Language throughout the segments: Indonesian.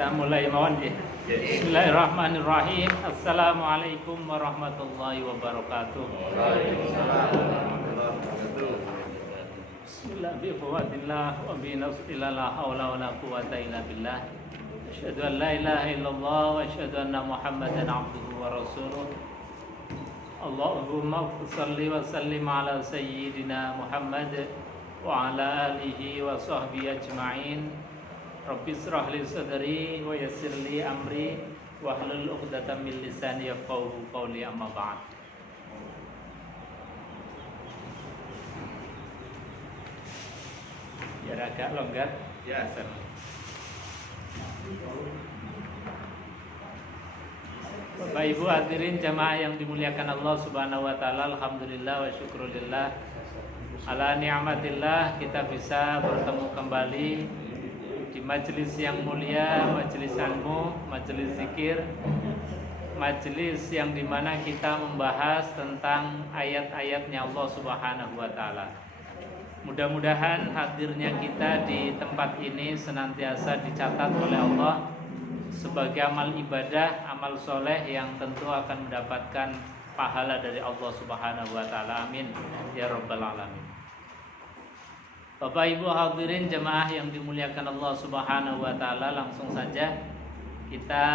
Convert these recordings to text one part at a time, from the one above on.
Kita mulai mawon nggih. Bismillahirrahmanirrahim. Assalamualaikum warahmatullahi wabarakatuh. Waalaikumsalam warahmatullahi wabarakatuh. Bismillah bi quwwatillah wa bi nasrillah la haula wala quwwata illa billah. Asyhadu an la ilaha illallah wa asyhadu anna Muhammadan abduhu wa rasuluh. Allahumma shalli wa sallim ala sayyidina Muhammad wa ala alihi wa sahbihi ajma'in. Rabbi shrah li sadri wa yassir li amri wahlul 'uqdatam min lisani yafqahu qawli, amma ba'd. Ya agak longgar ya, Sir. Bapak Ibu hadirin jamaah yang dimuliakan Allah Subhanahu wa taala, alhamdulillah wa syukrulillah ala ni'matillah, kita bisa bertemu kembali di majelis yang mulia, majelis ilmu, majelis zikir, majelis yang dimana kita membahas tentang ayat-ayatnya Allah Subhanahu wa taala. Mudah-mudahan hadirnya kita di tempat ini senantiasa dicatat oleh Allah sebagai amal ibadah, amal soleh yang tentu akan mendapatkan pahala dari Allah Subhanahu wa taala. Amin ya rabbal alamin. Bapak Ibu hadirin jemaah yang dimuliakan Allah Subhanahu wa taala, langsung saja kita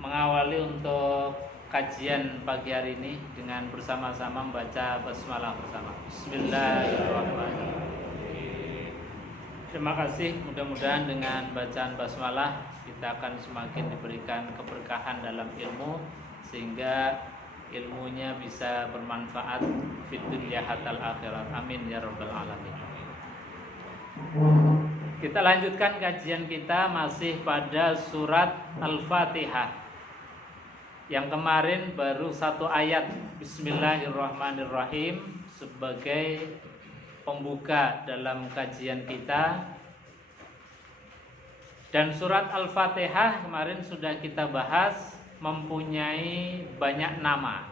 mengawali untuk kajian pagi hari ini dengan bersama-sama membaca basmalah bersama. Bismillahirrahmanirrahim. Terima kasih, mudah-mudahan dengan bacaan basmalah kita akan semakin diberikan keberkahan dalam ilmu sehingga ilmunya bisa bermanfaat fid dunya hatal akhirat. Amin ya rabbal alamin. Kita lanjutkan kajian kita masih pada surat Al-Fatihah. Yang kemarin baru satu ayat, Bismillahirrahmanirrahim, sebagai pembuka dalam kajian kita. Dan surat Al-Fatihah kemarin sudah kita bahas mempunyai banyak nama.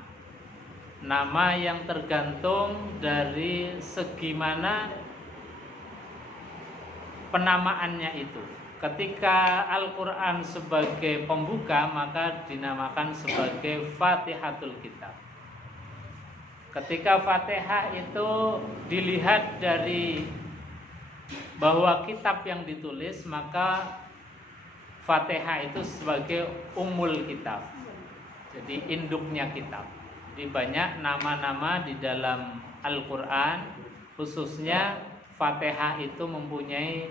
Nama yang tergantung dari segi mana penamaannya itu. Ketika Al-Quran sebagai pembuka, maka dinamakan sebagai Fatihatul Kitab. Ketika Fatihah itu dilihat dari bahwa kitab yang ditulis, maka Fatihah itu sebagai umul kitab, jadi induknya kitab. Jadi banyak nama-nama di dalam Al-Quran, khususnya Fatihah itu mempunyai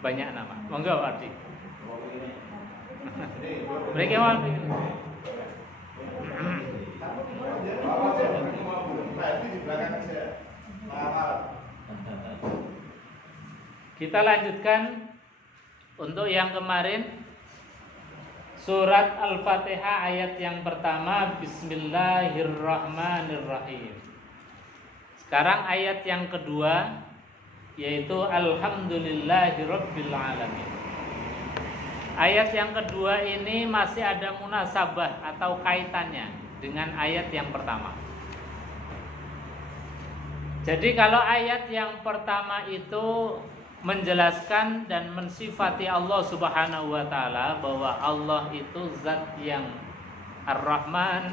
banyak nama. Monggo Pak Ardi. Mereka mau. Kita lanjutkan untuk yang kemarin, surat Al-Fatihah ayat yang pertama, Bismillahirrahmanirrahim. Sekarang ayat yang kedua, yaitu Alhamdulillahirabbil alamin. Ayat yang kedua ini masih ada munasabah atau kaitannya dengan ayat yang pertama. Jadi kalau ayat yang pertama itu menjelaskan dan mensifati Allah Subhanahu wa taala bahwa Allah itu zat yang Ar-Rahman,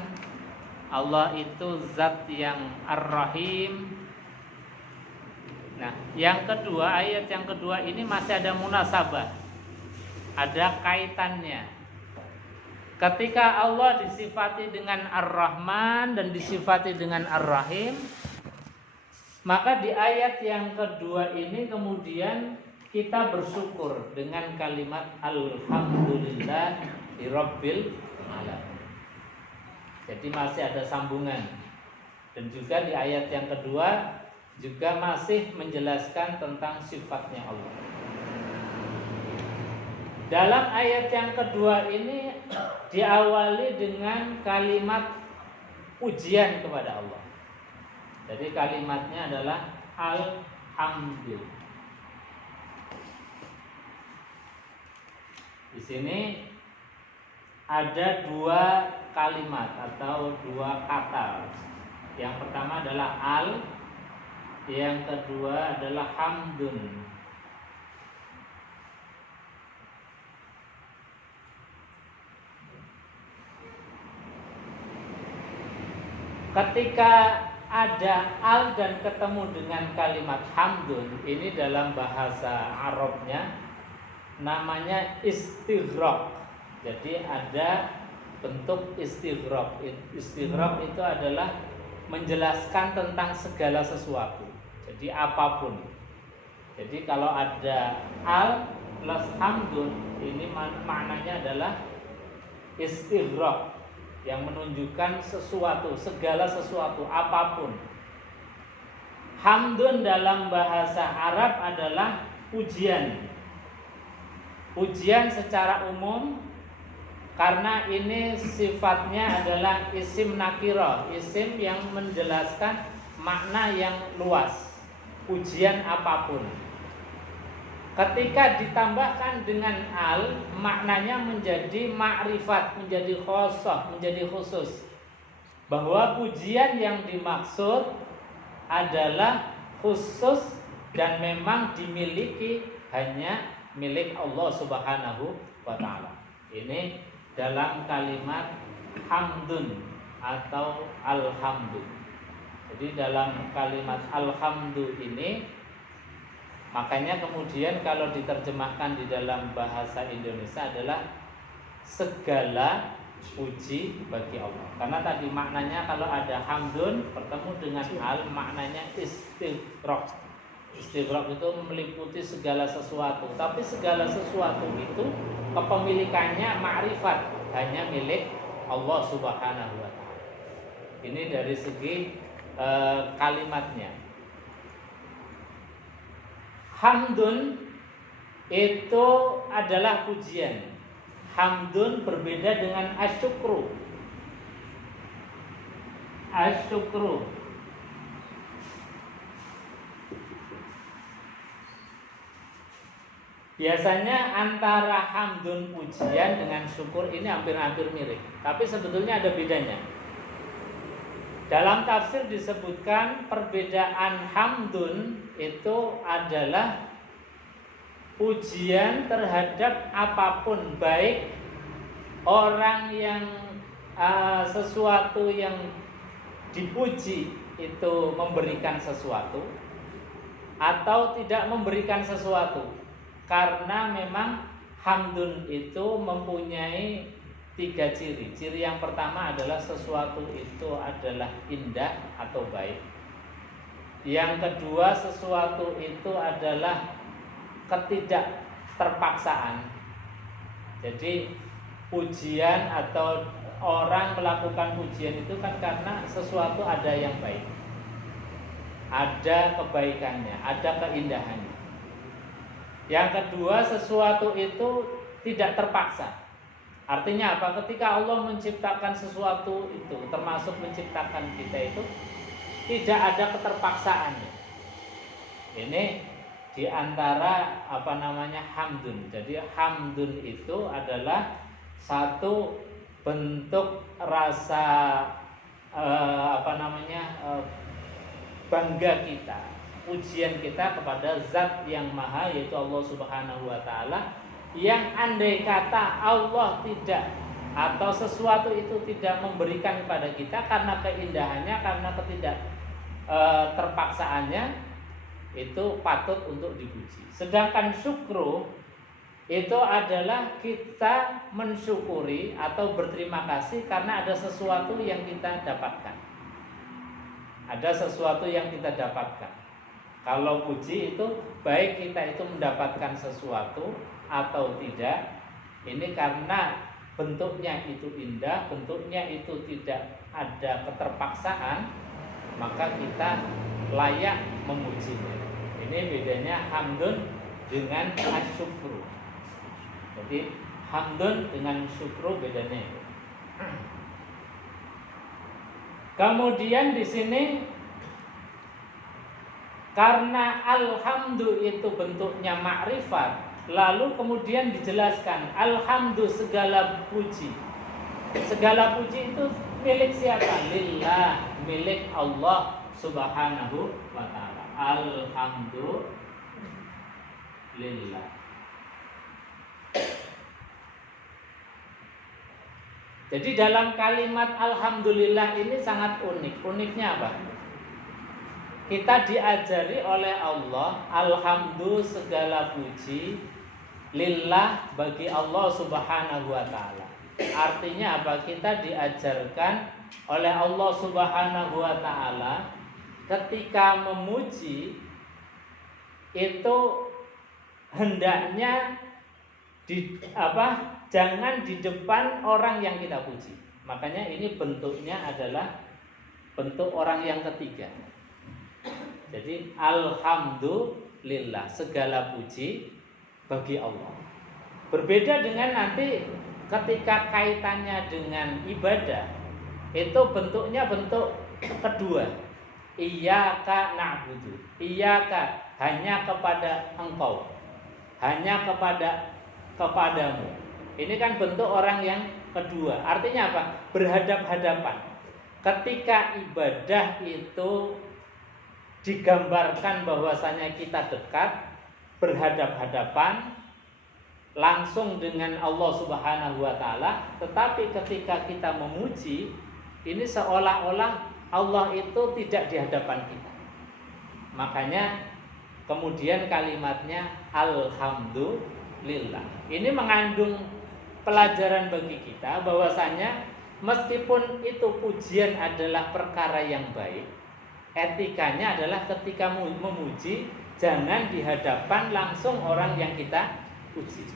Allah itu zat yang Ar-Rahim. Nah, yang kedua, ayat yang kedua ini masih ada munasabah, ada kaitannya. Ketika Allah disifati dengan Ar-Rahman dan disifati dengan Ar-Rahim, maka di ayat yang kedua ini kemudian kita bersyukur dengan kalimat Alhamdulillahirabbil alamin. Jadi masih ada sambungan. Dan juga di ayat yang kedua juga masih menjelaskan tentang sifatnya Allah. Dalam ayat yang kedua ini diawali dengan kalimat pujian kepada Allah. Jadi kalimatnya adalah Alhamdulillah. Di sini ada dua kalimat atau dua kata. Yang pertama adalah al, yang kedua adalah hamdun. ketika ada al dan ketemu dengan kalimat hamdun, ini dalam bahasa Arabnya namanya istighraq. Jadi ada bentuk istighraq. Istighraq itu adalah menjelaskan tentang segala sesuatu. Jadi apapun. Jadi kalau ada al plus hamdun, ini maknanya adalah istighraq, yang menunjukkan sesuatu, segala sesuatu, apapun. Hamdun dalam bahasa Arab adalah pujian. Pujian secara umum, karena ini sifatnya adalah isim nakirah, isim yang menjelaskan makna yang luas. Pujian apapun. Ketika ditambahkan dengan al, maknanya menjadi ma'rifat, menjadi khosoh, menjadi khusus. Bahwa pujian yang dimaksud adalah khusus dan memang dimiliki hanya milik Allah Subhanahu wa ta'ala. Ini dalam kalimat hamdun atau alhamdu. Jadi dalam kalimat alhamdu ini, makanya kemudian kalau diterjemahkan di dalam bahasa Indonesia adalah segala puji bagi Allah. Karena tadi maknanya kalau ada hamdun bertemu dengan al, maknanya istighraq. Istighraq itu meliputi segala sesuatu. Tapi segala sesuatu itu kepemilikannya ma'rifat, hanya milik Allah Subhanahu wa ta'ala. Ini dari segi kalimatnya. Hamdun itu adalah pujian. Hamdun berbeda dengan asyukru. Asyukru biasanya antara hamdun pujian dengan syukur ini hampir-hampir mirip. Tapi sebetulnya ada bedanya. Dalam tafsir disebutkan perbedaan hamdun itu adalah pujian terhadap apapun, baik orang yang sesuatu yang dipuji itu memberikan sesuatu atau tidak memberikan sesuatu. Karena memang hamdun itu mempunyai 3 ciri. Ciri yang pertama adalah sesuatu itu adalah indah atau baik. Yang kedua, sesuatu itu adalah ketidakterpaksaan. Jadi pujian atau orang melakukan pujian itu kan karena sesuatu ada yang baik, ada kebaikannya, ada keindahannya. Yang kedua, sesuatu itu tidak terpaksa. Artinya apa? Ketika Allah menciptakan sesuatu itu, termasuk menciptakan kita itu, tidak ada keterpaksaannya. Ini diantara hamdun. Jadi hamdun itu adalah satu bentuk rasa bangga kita, pujian kita kepada zat yang maha, yaitu Allah Subhanahu wa ta'ala, yang andai kata Allah tidak atau sesuatu itu tidak memberikan kepada kita karena keindahannya, karena terpaksaannya, itu patut untuk dipuji. Sedangkan syukru itu adalah kita mensyukuri atau berterima kasih karena ada sesuatu yang kita dapatkan. Ada sesuatu yang kita dapatkan. Kalau puji itu baik kita itu mendapatkan sesuatu atau tidak, ini karena bentuknya itu indah, bentuknya itu tidak ada keterpaksaan, maka kita layak memujinya. Ini bedanya hamdun dengan asyukru. Jadi hamdun dengan syukru bedanya itu. Kemudian di sini karena alhamdu itu bentuknya makrifat, lalu kemudian dijelaskan alhamdu segala puji. Segala puji itu milik siapa? Lillah, milik Allah Subhanahu wa ta'ala. Alhamdulillah. Jadi dalam kalimat alhamdulillah ini sangat unik. Uniknya apa? Kita diajari oleh Allah, alhamdulillah segala puji lillah bagi Allah Subhanahu wa taala. Artinya apa? Kita diajarkan oleh Allah Subhanahu wa taala ketika memuji itu hendaknya jangan di depan orang yang kita puji. Makanya ini bentuknya adalah bentuk orang yang ketiga. Jadi alhamdulillah segala puji bagi Allah. Berbeda dengan nanti ketika kaitannya dengan ibadah, itu bentuknya bentuk kedua. Iyyaka na'budu. Iyyaka hanya kepada engkau. Hanya kepadamu. Ini kan bentuk orang yang kedua. Artinya apa? Berhadap-hadapan. Ketika ibadah itu digambarkan bahwasanya kita dekat, berhadap-hadapan langsung dengan Allah Subhanahu wa taala, tetapi ketika kita memuji, ini seolah-olah Allah itu tidak di hadapan kita. Makanya kemudian kalimatnya alhamdulillah. Ini mengandung pelajaran bagi kita bahwasanya meskipun itu pujian adalah perkara yang baik, etikanya adalah ketika memuji jangan di hadapan langsung orang yang kita puji.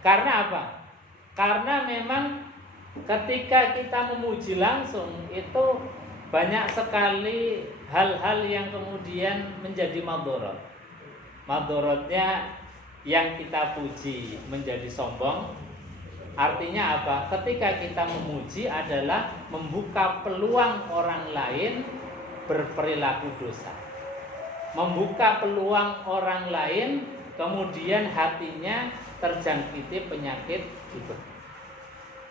Karena apa? Karena memang ketika kita memuji langsung itu banyak sekali hal-hal yang kemudian menjadi madharat. Madharatnya yang kita puji menjadi sombong. Artinya apa? Ketika kita memuji adalah membuka peluang orang lain berperilaku dosa, membuka peluang orang lain kemudian hatinya terjangkiti penyakit juga.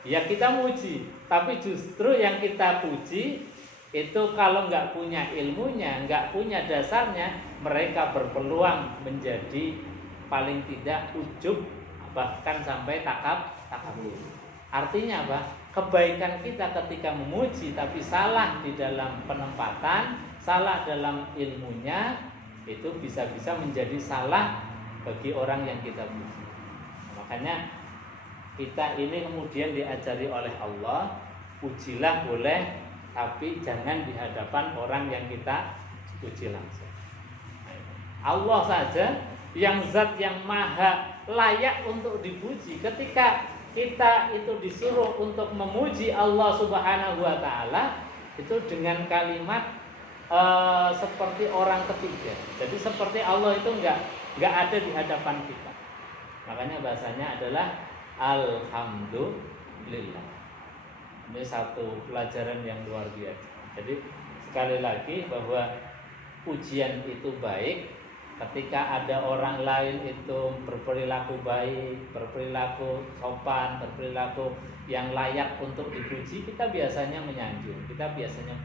Ya kita muji, tapi justru yang kita puji itu kalau nggak punya ilmunya, nggak punya dasarnya, mereka berpeluang menjadi paling tidak ujub, bahkan sampai takabur. Artinya apa? Kebaikan kita ketika memuji tapi salah di dalam penempatan, salah dalam ilmunya, itu bisa-bisa menjadi salah bagi orang yang kita puji. Makanya kita ini kemudian diajari oleh Allah, pujilah boleh, tapi jangan di hadapan orang yang kita puji langsung. Allah saja yang zat yang maha layak untuk dipuji. Ketika kita itu disuruh untuk memuji Allah Subhanahu wa taala, itu dengan kalimat seperti orang ketiga. Jadi seperti Allah itu enggak ada di hadapan kita. Makanya bahasanya adalah alhamdulillah. Ini satu pelajaran yang luar biasa. Jadi sekali lagi bahwa pujian itu baik ketika ada orang lain itu berperilaku baik, berperilaku sopan, berperilaku yang layak untuk dipuji, kita biasanya menyanjung, kita biasanya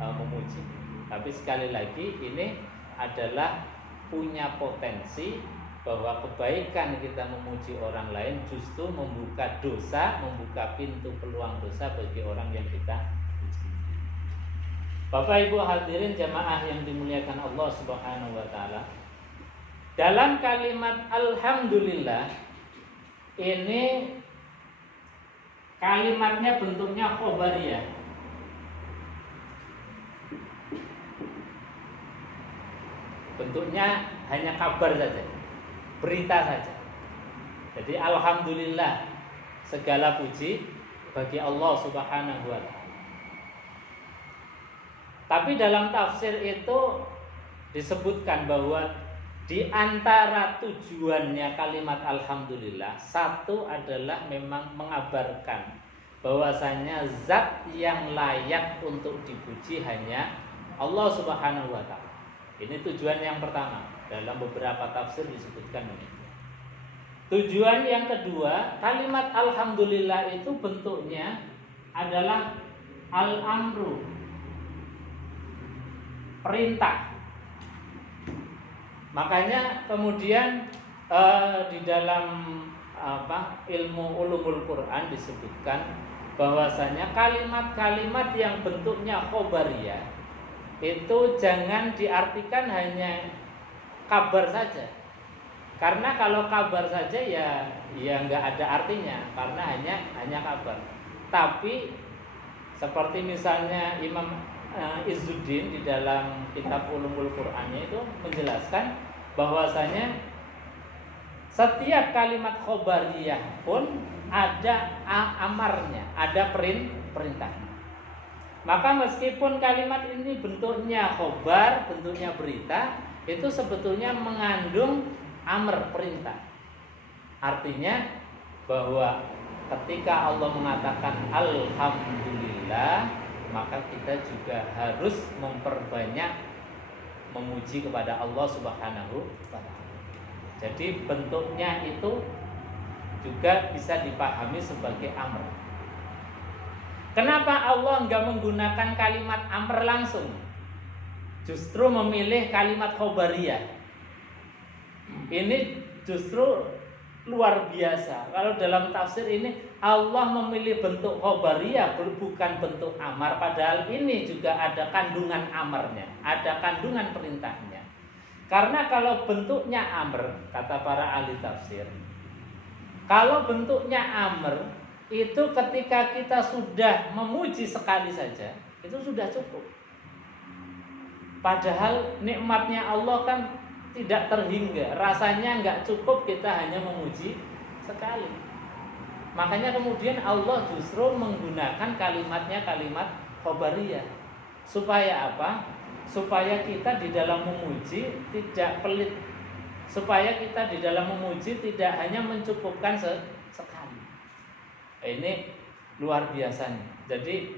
memuji. Tapi sekali lagi ini adalah punya potensi bahwa kebaikan kita memuji orang lain justru membuka dosa, membuka pintu peluang dosa bagi orang yang kita puji. Bapak Ibu hadirin jamaah yang dimuliakan Allah Subhanahu wa taala, dalam kalimat alhamdulillah ini kalimatnya bentuknya khobariyah. Bentuknya hanya kabar saja, berita saja. Jadi alhamdulillah segala puji bagi Allah Subhanahu wa taala. Tapi dalam tafsir itu disebutkan bahwa di antara tujuannya kalimat alhamdulillah, satu adalah memang mengabarkan bahwasanya zat yang layak untuk dipuji hanya Allah Subhanahu wa taala. Ini tujuan yang pertama. Dalam beberapa tafsir disebutkan ini. Tujuan yang kedua, kalimat alhamdulillah itu bentuknya adalah al-amru, perintah. Makanya kemudian di dalam ilmu ulumul Quran disebutkan bahwasanya kalimat-kalimat yang bentuknya khobariyah itu jangan diartikan hanya kabar saja. Karena kalau kabar saja ya nggak ada artinya, karena hanya kabar. Tapi seperti misalnya Imam Izzuddin di dalam kitab Ulumul Qur'annya itu menjelaskan bahwasanya setiap kalimat khobariyah pun ada amarnya, ada perintahnya. Maka meskipun kalimat ini bentuknya khobar, bentuknya berita, itu sebetulnya mengandung amr, perintah. Artinya bahwa ketika Allah mengatakan alhamdulillah, maka kita juga harus memperbanyak memuji kepada Allah Subhanahu wa ta'ala. Jadi bentuknya itu juga bisa dipahami sebagai amr. Kenapa Allah enggak menggunakan kalimat amr langsung? Justru memilih kalimat khobariyah. Ini justru luar biasa. Kalau dalam tafsir ini Allah memilih bentuk khobariyah bukan bentuk amar, padahal ini juga ada kandungan amarnya, ada kandungan perintahnya. Karena kalau bentuknya amr, kata para ahli tafsir, kalau bentuknya amr itu ketika kita sudah memuji sekali saja, itu sudah cukup. Padahal nikmatnya Allah kan tidak terhingga, rasanya nggak cukup kita hanya memuji sekali. Makanya kemudian Allah justru menggunakan kalimatnya kalimat khobariyah. Supaya apa? Supaya kita di dalam memuji tidak pelit. Supaya kita di dalam memuji tidak hanya mencukupkan sekali. Ini luar biasanya. Jadi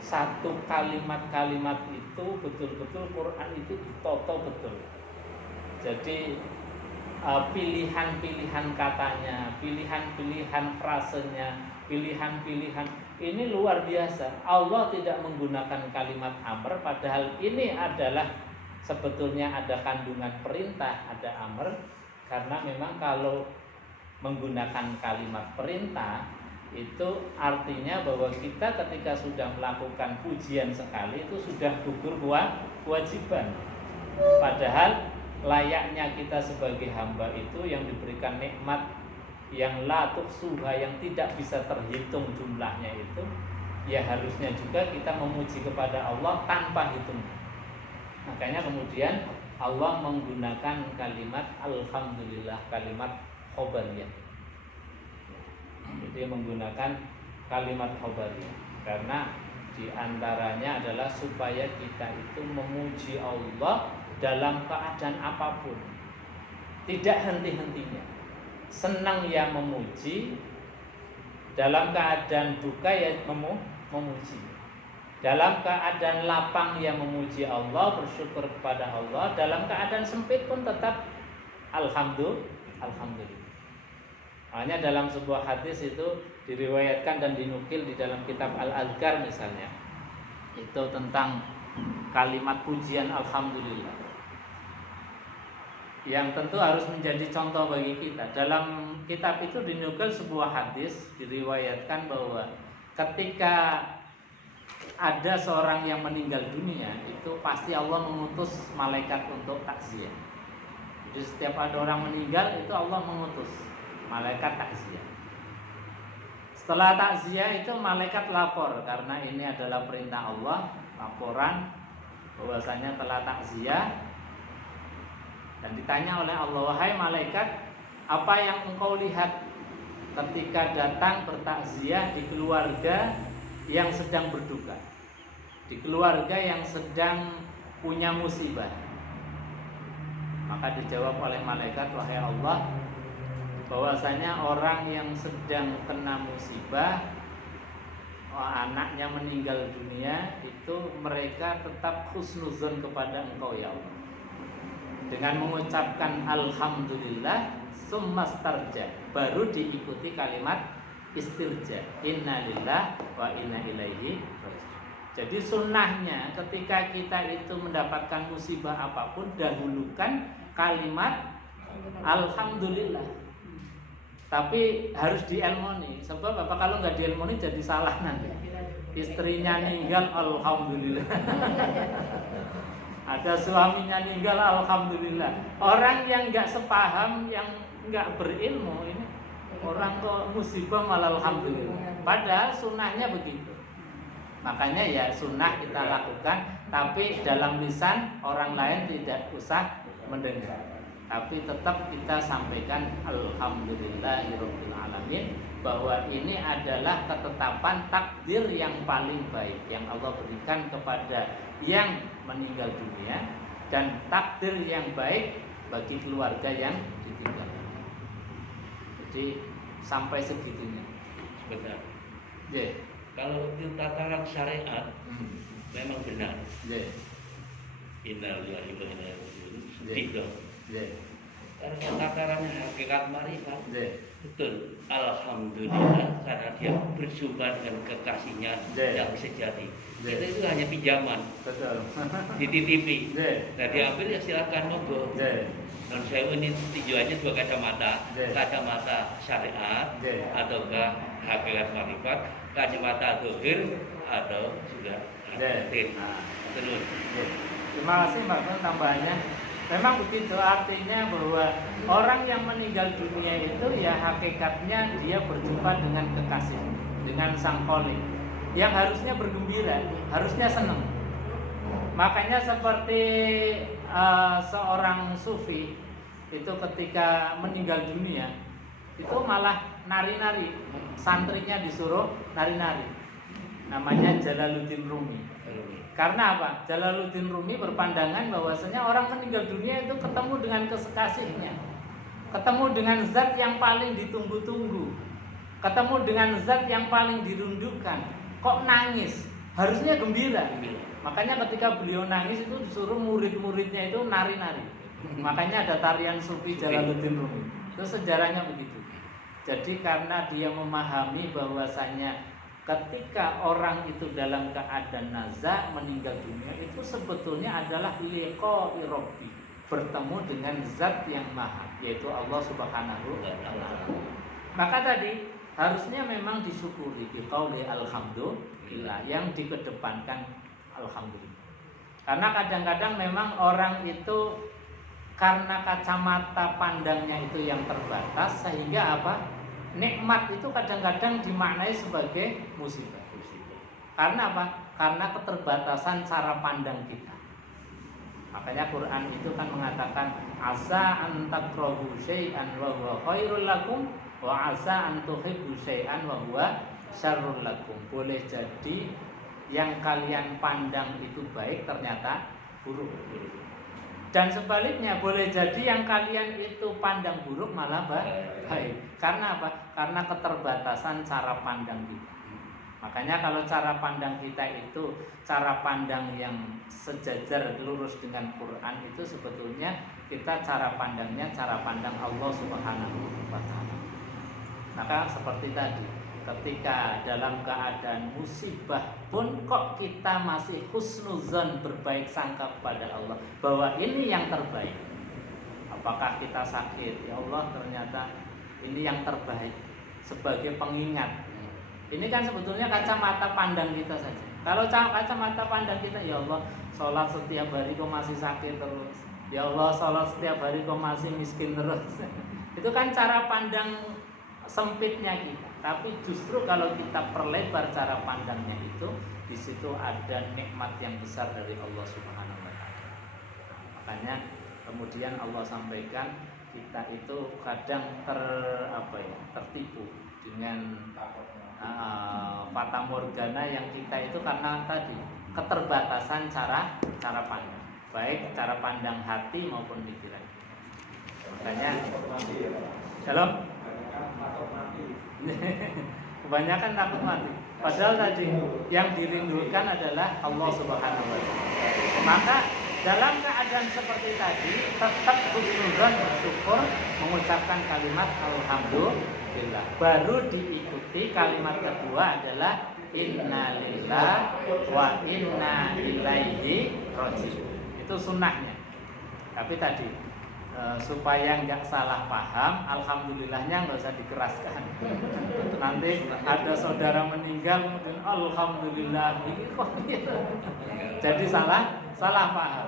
satu kalimat-kalimat itu betul-betul Quran itu ditoto betul. Jadi pilihan-pilihan katanya, pilihan-pilihan frasenya, pilihan-pilihan ini luar biasa. Allah tidak menggunakan kalimat amr, padahal ini adalah sebetulnya ada kandungan perintah, ada amr. Karena memang kalau menggunakan kalimat perintah itu artinya bahwa kita ketika sudah melakukan pujian sekali itu sudah gugur kewajiban. Padahal layaknya kita sebagai hamba itu yang diberikan nikmat yang la tuhsuha, yang tidak bisa terhitung jumlahnya itu, ya harusnya juga kita memuji kepada Allah tanpa hitung. Makanya kemudian Allah menggunakan kalimat alhamdulillah, kalimat khobariyah. Jadi menggunakan kalimat khobariyah karena diantaranya adalah supaya kita itu memuji Allah dalam keadaan apapun, tidak henti-hentinya. Senang ya memuji, dalam keadaan duka ya memuji, dalam keadaan lapang ya memuji Allah, bersyukur kepada Allah, dalam keadaan sempit pun tetap alhamdulillah. Hanya dalam sebuah hadis itu diriwayatkan dan dinukil di dalam kitab Al-Adhkar misalnya, itu tentang kalimat pujian alhamdulillah yang tentu harus menjadi contoh bagi kita. Dalam kitab itu dinukil sebuah hadis, diriwayatkan bahwa ketika ada seorang yang meninggal dunia, itu pasti Allah mengutus malaikat untuk takziah. Jadi setiap ada orang meninggal itu Allah mengutus malaikat takziah. Setelah takziah itu malaikat lapor, karena ini adalah perintah Allah, laporan bahwasanya telah takziah. Dan ditanya oleh Allah, wahai malaikat, apa yang engkau lihat ketika datang bertakziah di keluarga yang sedang berduka, di keluarga yang sedang punya musibah? Maka dijawab oleh malaikat, wahai Allah, bahwasanya orang yang sedang kena musibah, anaknya meninggal dunia, itu mereka tetap husnuzon kepada engkau ya Allah, dengan mengucapkan alhamdulillah summastarja, baru diikuti kalimat istirja, innalillah wa inna ilaihi raji'un. Jadi sunnahnya ketika kita itu mendapatkan musibah apapun, dahulukan kalimat alhamdulillah. Tapi harus dielmoni. Sebab apa, kalau nggak dielmoni jadi salah nanti. Istrinya ninggal, alhamdulillah. Ada suaminya ninggal, alhamdulillah. Orang yang nggak sepaham, yang nggak berilmu ini, orang kok musibah malah alhamdulillah. Padahal sunnahnya begitu. Makanya ya sunnah kita lakukan, tapi dalam lisan orang lain tidak usah mendengar. Tapi tetap kita sampaikan alhamdulillahirabbil alamin, bahwa ini adalah ketetapan takdir yang paling baik yang Allah berikan kepada yang meninggal dunia, dan takdir yang baik bagi keluarga yang ditinggalkan. Jadi sampai segitunya. Benar. Yeah. Kalau itu tataran syariat memang benar. Yeah. Innalillahi wa inna ilaihi raji'un. Yeah. Sedih dong. Yeah. Karena tatarannya hakikat marifat. Yeah. Betul. Alhamdulillah karena dia berjumpa dengan kekasihnya yang sejati. Kita itu hanya pinjaman. Betul. Dititipi. Yeah. Nah diambil ya silakan monggo. Yeah. Dan saya ini tujuannya dua kacamata, Yeah. kacamata syariat Yeah. ataukah hakikat marifat, kacamata dohir atau sudah batin. Nah, Terus. yeah. Terima kasih Mbak Kun tambahannya. Memang begitu, artinya bahwa orang yang meninggal dunia itu ya hakikatnya dia berjumpa dengan kekasih, dengan sang Khalik, yang harusnya bergembira, harusnya senang. Makanya seperti seorang sufi itu ketika meninggal dunia itu malah nari-nari, santrinya disuruh nari-nari. Namanya Jalaluddin Rumi. Karena apa? Jalaluddin Rumi berpandangan bahwasanya orang meninggal dunia itu ketemu dengan kekasihnya, ketemu dengan zat yang paling ditunggu-tunggu, ketemu dengan zat yang paling dirundukkan. Kok nangis? Harusnya gembira. Makanya ketika beliau nangis itu disuruh murid-muridnya itu nari-nari. Makanya ada tarian sufi Jalaluddin Rumi. Itu sejarahnya begitu. Jadi karena dia memahami bahwasanya ketika orang itu dalam keadaan nazak meninggal dunia itu sebetulnya adalah liqa'i rabbi, bertemu dengan zat yang maha, yaitu Allah Subhanahu wa taala. Maka tadi harusnya memang disyukuri di qauli alhamdulillah, yang dikedepankan alhamdulillah. Karena kadang-kadang memang orang itu karena kacamata pandangnya itu yang terbatas, sehingga apa? Nikmat itu kadang-kadang dimaknai sebagai musibah. Karena apa? Karena keterbatasan cara pandang kita. Makanya Quran itu kan mengatakan asa an takrahu syai'an wa huwa khairul lakum wa asa an tuhibbu syai'an wa huwa syarrul lakum. Boleh jadi yang kalian pandang itu baik ternyata buruk. Dan sebaliknya boleh jadi yang kalian itu pandang buruk malah baik. Karena apa? Karena keterbatasan cara pandang kita. Makanya kalau cara pandang kita itu cara pandang yang sejajar lurus dengan Quran, itu sebetulnya kita cara pandangnya cara pandang Allah Subhanahu wa taala. Maka seperti tadi, ketika dalam keadaan musibah pun kok kita masih husnuzan, berbaik sangka kepada Allah bahwa ini yang terbaik. Apakah kita sakit? Ya Allah, ternyata ini yang terbaik sebagai pengingat. Ini kan sebetulnya kacamata pandang kita saja. Kalau kacamata pandang kita, ya Allah, sholat setiap hari kok masih sakit terus. Ya Allah, sholat setiap hari kok masih miskin terus. Itu kan cara pandang sempitnya kita. Tapi justru kalau kita perlebar cara pandangnya itu, di situ ada nikmat yang besar dari Allah Subhanahu wa taala. Makanya kemudian Allah sampaikan kita itu kadang tertipu dengan fata morgana yang kita itu karena tadi keterbatasan cara pandang, baik cara pandang hati maupun pikiran. Makanya Shalom. Kebanyakan takut mati. Padahal tadi yang dirindukan adalah Allah Subhanahu wa taala. Maka dalam keadaan seperti tadi tetap husnuzan, bersyukur, mengucapkan kalimat alhamdulillah. Baru diikuti kalimat kedua adalah innalillah wa inna ilaihi raji'un. Itu sunnahnya. Tapi tadi supaya nggak salah paham, alhamdulillahnya nggak usah dikeraskan. Nanti ada saudara meninggal kemudian alhamdulillah ini kok gitu. Jadi salah paham.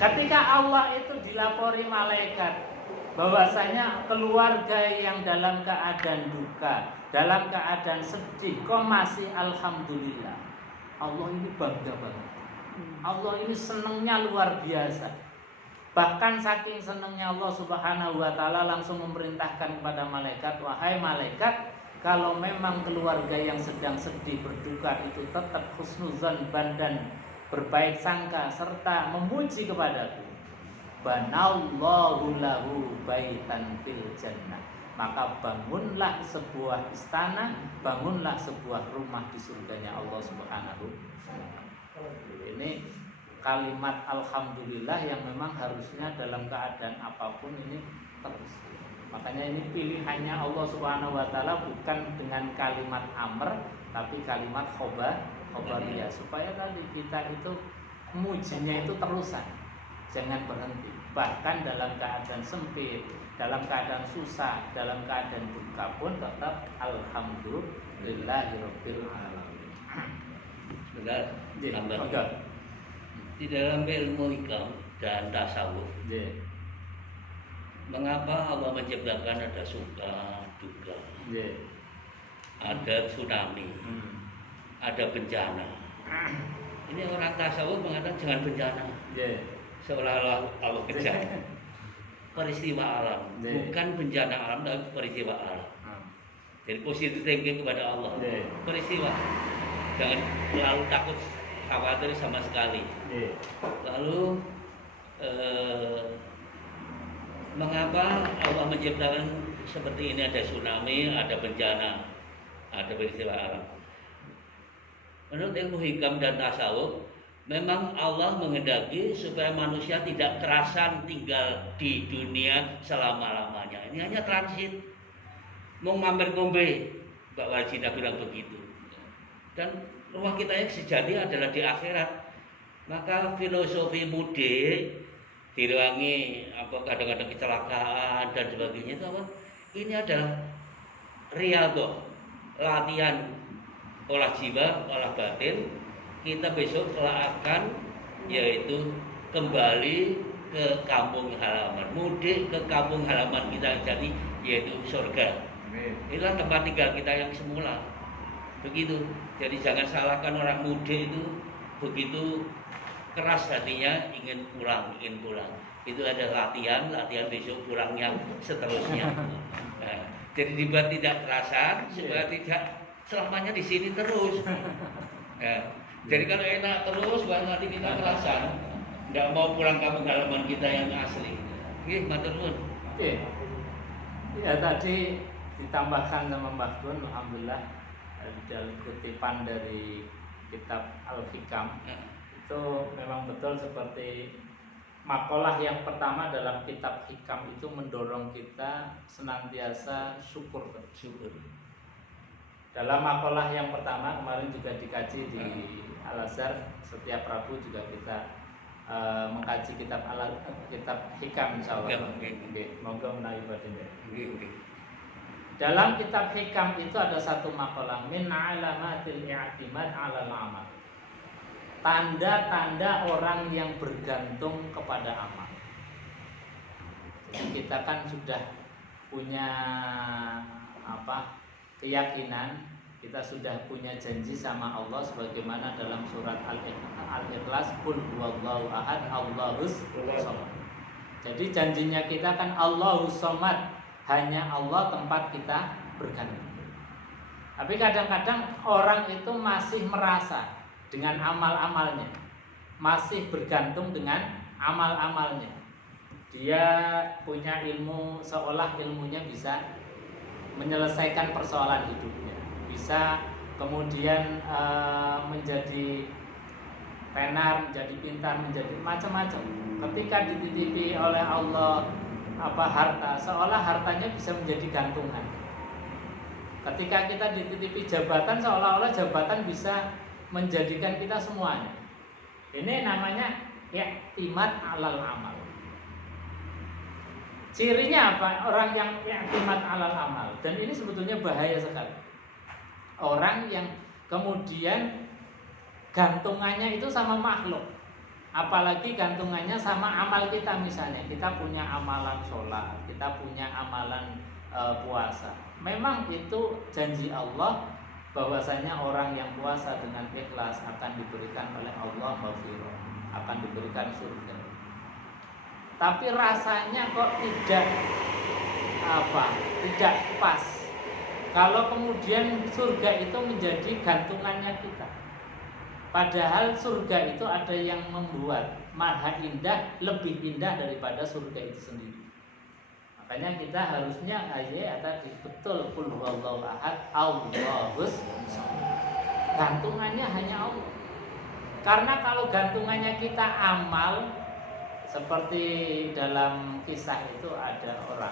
Ketika Allah itu dilapori malaikat bahwasanya keluarga yang dalam keadaan duka, dalam keadaan sedih, kok masih alhamdulillah. Allah ini bangga banget. Allah ini senangnya luar biasa. Bahkan saking senangnya Allah Subhanahu wa taala langsung memerintahkan kepada malaikat, wahai malaikat, kalau memang keluarga yang sedang sedih berduka itu tetap husnuzan dan berbaik sangka serta memuji kepadaku, banallahu lahu baitan fil jannah, maka bangunlah sebuah istana, bangunlah sebuah rumah di surganya Allah Subhanahu wa taala. Ini kalimat alhamdulillah yang memang harusnya dalam keadaan apapun ini terus. Makanya ini pilihannya Allah Subhanahu wa taala bukan dengan kalimat amr tapi kalimat khobariyah, supaya tadi kita itu mujinya itu terusan, jangan berhenti. Bahkan dalam keadaan sempit, dalam keadaan susah, dalam keadaan duka pun tetap alhamdulillahirabbil alamin. Benar, Tambah. Di dalam ilmu hikam dan tasawuf, mengapa Allah menciptakan ada suka, duka, ada tsunami, ada bencana. Ini orang tasawuf mengatakan jangan bencana, seolah-olah Allah kejam. Peristiwa alam, bukan bencana alam, tapi peristiwa alam. Jadi positif thinking kepada Allah. Peristiwa, jangan terlalu takut, khawatir sama sekali. Lalu mengapa Allah menciptakan seperti ini, ada tsunami, ada bencana, ada peristiwa alam? Menurut ilmu hikam dan tasawuf, memang Allah menghendaki supaya manusia tidak kerasan tinggal di dunia selama-lamanya. Ini hanya transit, mau mampir ngombe, Mbak Warjina bilang begitu. Dan rumah kita yang sejati adalah di akhirat. Maka filosofi mudik diruangi kadang-kadang kecelakaan dan sebagainya itu apa? Ini adalah riyadhah, latihan olah jiwa, olah batin. Kita besok akan yaitu kembali ke kampung halaman, mudik ke kampung halaman kita jadi yaitu surga. Inilah tempat tinggal kita yang semula. Begitu. Jadi jangan salahkan orang mudik itu begitu keras hatinya ingin pulang. Itu ada latihan besok pulang yang seterusnya. Nah, jadi dibuat tidak kerasan supaya tidak selamanya di sini terus. Nah, jadi kalau enak terus, nanti kita kerasan, nggak mau pulang kampung halaman kita yang asli. Oke, matur nuwun. Oke. Ya tadi ditambahkan sama Mbah Gun, alhamdulillah dari kutipan dari kitab Al-Hikam. Itu memang betul seperti makalah yang pertama dalam kitab Hikam itu mendorong kita senantiasa syukur. Dalam makalah yang pertama kemarin juga dikaji di Al-Azhar, setiap Rabu juga kita mengkaji kitab Hikam insyaallah. Monggo menawi badhe. Dalam kitab Hikam itu ada satu makalah min alamatil i'timad 'alal amal. Tanda-tanda orang yang bergantung kepada amal. Jadi kita kan sudah punya keyakinan, kita sudah punya janji sama Allah sebagaimana dalam surat Al-Ikhlas, qul huwallahu ahad, Allahus samad. Jadi janjinya kita kan Allahus samad, hanya Allah tempat kita bergantung. Tapi kadang-kadang orang itu masih merasa dengan amal-amalnya, masih bergantung dengan amal-amalnya. Dia punya ilmu, seolah ilmunya bisa menyelesaikan persoalan hidupnya, bisa kemudian menjadi tenar, menjadi pintar, menjadi macam-macam. Ketika dititipi oleh Allah harta, seolah hartanya bisa menjadi gantungan. Ketika kita dititipi jabatan, seolah-olah jabatan bisa menjadikan kita semuanya. Ini namanya i'timad 'alal amal. Cirinya apa? Orang yang i'timad alal amal. Dan ini sebetulnya bahaya sekali. Orang yang kemudian gantungannya itu sama makhluk. Apalagi gantungannya sama amal kita. Misalnya kita punya amalan sholat, kita punya amalan puasa. Memang itu janji Allah bahwasanya orang yang puasa dengan ikhlas akan diberikan oleh Allah maghfirah, akan diberikan surga. Tapi rasanya kok tidak pas. Kalau kemudian surga itu menjadi gantungannya kita. Padahal surga itu ada yang membuat maha indah, lebih indah daripada surga itu sendiri. Makanya kita harusnya tadi betul qul huwallahu ahad, Allahus samad. Gantungannya hanya Allah. Karena kalau gantungannya kita amal, seperti dalam kisah itu ada orang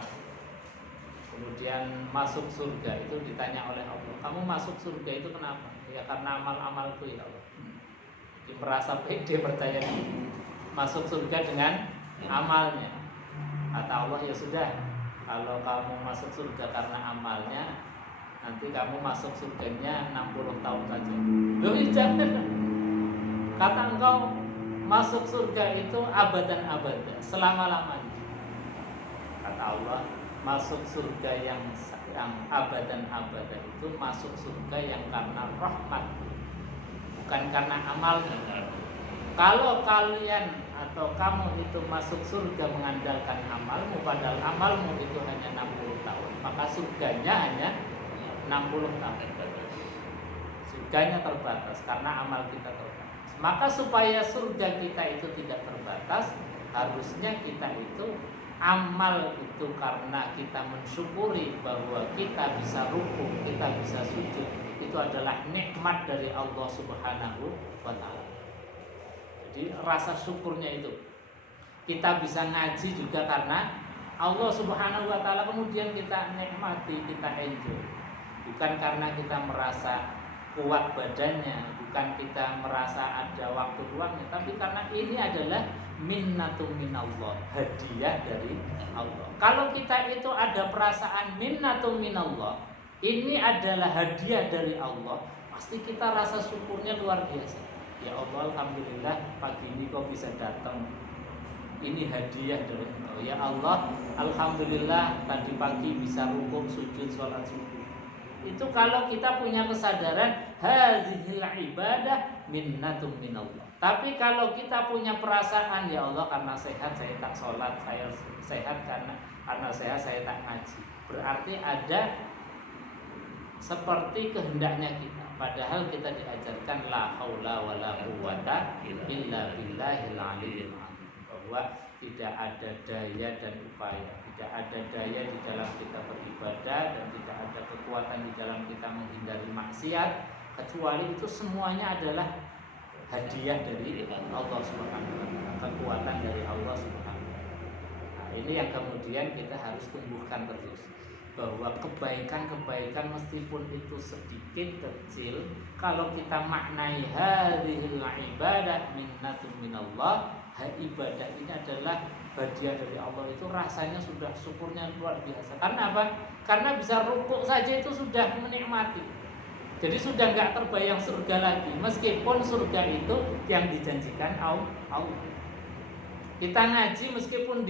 kemudian masuk surga, itu ditanya oleh Allah, kamu masuk surga itu kenapa? Ya karena amal-amalku ya Allah. Dia merasa pede, percaya diri masuk surga dengan amalnya. Kata Allah, ya sudah, kalau kamu masuk surga karena amalnya, nanti kamu masuk surganya 60 tahun saja. Loh, jangan. Kata engkau masuk surga itu abadan-abadan, selama-lamanya. Kata Allah, masuk surga yang abadan-abadan itu masuk surga yang karena rahmat, bukan karena amalnya. Kalau kalian atau kamu itu masuk surga mengandalkan amalmu, padahal amalmu itu hanya 60 tahun, maka surganya hanya 60 tahun. Surganya terbatas karena amal kita terbatas. Maka supaya surga kita itu tidak terbatas, harusnya kita itu amal itu karena kita mensyukuri bahwa kita bisa rukuk, kita bisa sujud, itu adalah nikmat dari Allah Subhanahu wa ta'ala. Jadi rasa syukurnya itu. Kita bisa ngaji juga karena Allah Subhanahu wa ta'ala, kemudian kita nikmati, kita enjoy. Bukan karena kita merasa kuat badannya, bukan kita merasa ada waktu luangnya, tapi karena ini adalah minnatum minallah, hadiah dari Allah. Kalau kita itu ada perasaan minnatum minallah, ini adalah hadiah dari Allah, pasti kita rasa syukurnya luar biasa. Ya Allah, alhamdulillah pagi ini kau bisa datang, ini hadiah dari Allah. Ya Allah, alhamdulillah tadi pagi bisa rukuk, sujud, sholat subuh. Itu kalau kita punya kesadaran hadzihil ibadah minnatum minallah. Tapi kalau kita punya perasaan, ya Allah karena sehat saya tak sholat, saya sehat karena sehat saya tak ngaji, berarti ada seperti kehendaknya kita. Padahal kita diajarkan la haula wala quwata illa billahil aliyil azim, bahwa tidak ada daya dan upaya, tidak ada daya di dalam kita beribadah dan tidak ada kekuatan di dalam kita menghindari maksiat, kecuali itu semuanya adalah hadiah dari Allah Subhanahu wa taala, kekuatan dari Allah Subhanahu wa taala. Nah, ini yang kemudian kita harus tumbuhkan terus, bahwa kebaikan-kebaikan meskipun itu sedikit kecil, kalau kita maknai hadhil ibadah minnatum minallah, ibadah ini adalah hadiah dari Allah, itu rasanya sudah syukurnya luar biasa. Karena apa? Karena bisa rukuk saja itu sudah menikmati. Jadi sudah nggak terbayang surga lagi, meskipun surga itu yang dijanjikan Allah. Kita ngaji meskipun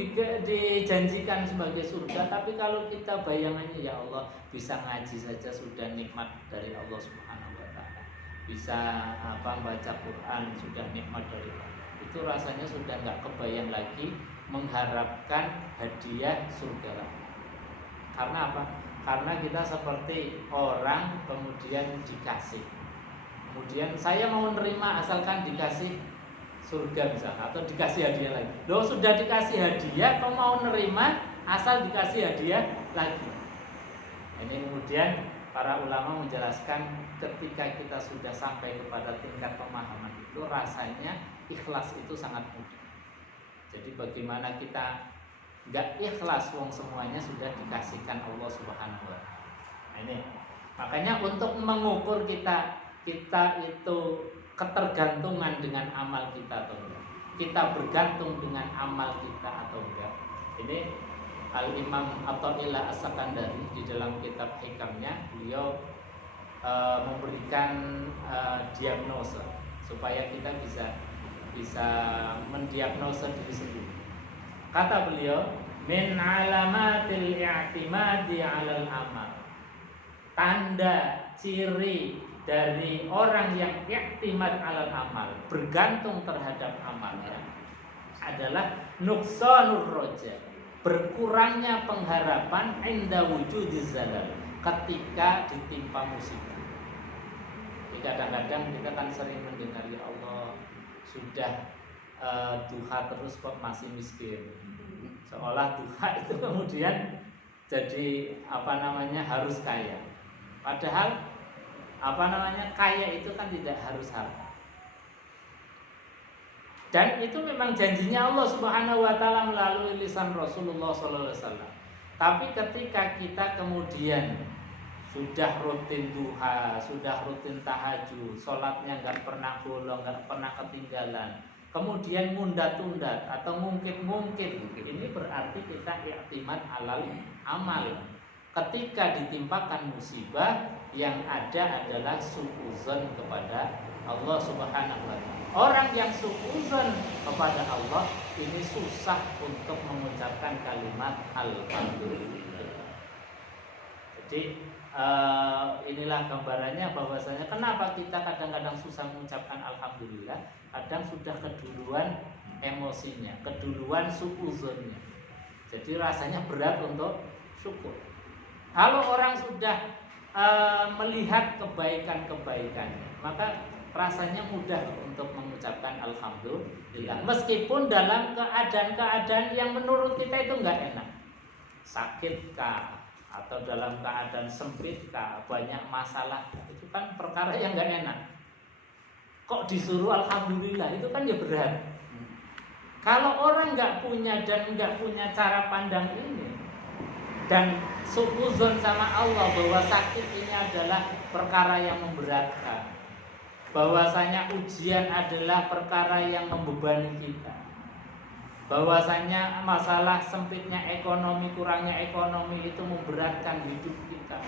dijanjikan sebagai surga, tapi kalau kita bayangannya, ya Allah bisa ngaji saja sudah nikmat dari Allah Subhanahu wa taala. Bisa baca Quran sudah nikmat dari Allah. Itu rasanya sudah nggak kebayang lagi mengharapkan hadiah surga lagi. Karena apa? Karena kita seperti orang kemudian dikasih, kemudian saya mau nerima asalkan dikasih surga misalnya, atau dikasih hadiah lagi. Loh, sudah dikasih hadiah kok mau nerima asal dikasih hadiah lagi. Ini kemudian para ulama menjelaskan, ketika kita sudah sampai kepada tingkat pemahaman itu, rasanya ikhlas itu sangat mudah. Jadi bagaimana kita nggak ikhlas wong semuanya sudah dikasihkan Allah Subhanahu wa taala. Nah, ini makanya untuk mengukur kita itu ketergantungan dengan amal kita atau enggak, kita bergantung dengan amal kita atau enggak, ini Al-Imam Athaillah As-Sakandari di dalam kitab hikamnya, beliau memberikan diagnosa supaya kita bisa mendiagnosa diri sendiri. Kata beliau, min alamatil i'timadi 'alal amal. Tanda ciri dari orang yang i'timad 'alal amal, bergantung terhadap amalnya, adalah nuqsanur roja, berkurangnya pengharapan inda wujudiz zalal, ketika ditimpa musibah. Jadi kadang-kadang kita kan sering mendengar, ya Allah, sudah duha terus kok masih miskin. Seolah duha itu kemudian jadi harus kaya. Padahal kaya itu kan tidak harus harta. Dan itu memang janjinya Allah Subhanahu wa taala melalui lisan Rasulullah sallallahu alaihi wasallam. Tapi ketika kita kemudian sudah rutin duha, sudah rutin tahajud, sholatnya nggak pernah bolong, nggak pernah ketinggalan, kemudian mundat-tundat atau mungkin-mungkin, ini berarti kita i'timad 'alal amal. Ketika ditimpakan musibah, yang ada adalah su'uzon kepada Allah Subhanahu wa taala. Orang yang su'uzon kepada Allah ini susah untuk mengucapkan kalimat alhamdulillah. Jadi inilah gambarannya bahwasanya kenapa kita kadang-kadang susah mengucapkan alhamdulillah. Kadang sudah keduluan emosinya, keduluan su'uzonnya. Jadi rasanya berat untuk syukur. Kalau orang sudah melihat kebaikan-kebaikannya, maka rasanya mudah untuk mengucapkan alhamdulillah, meskipun dalam keadaan-keadaan yang menurut kita itu enggak enak, sakitkah atau dalam keadaan sempitkah, banyak masalah, itu kan perkara yang enggak enak. Kok disuruh alhamdulillah, itu kan ya berat. Kalau orang enggak punya dan enggak punya cara pandang ini, dan su'uzon sama Allah bahwa sakit ini adalah perkara yang memberatkan, bahwasanya ujian adalah perkara yang membebani kita, bahwasanya masalah sempitnya ekonomi, kurangnya ekonomi itu memberatkan hidup kita,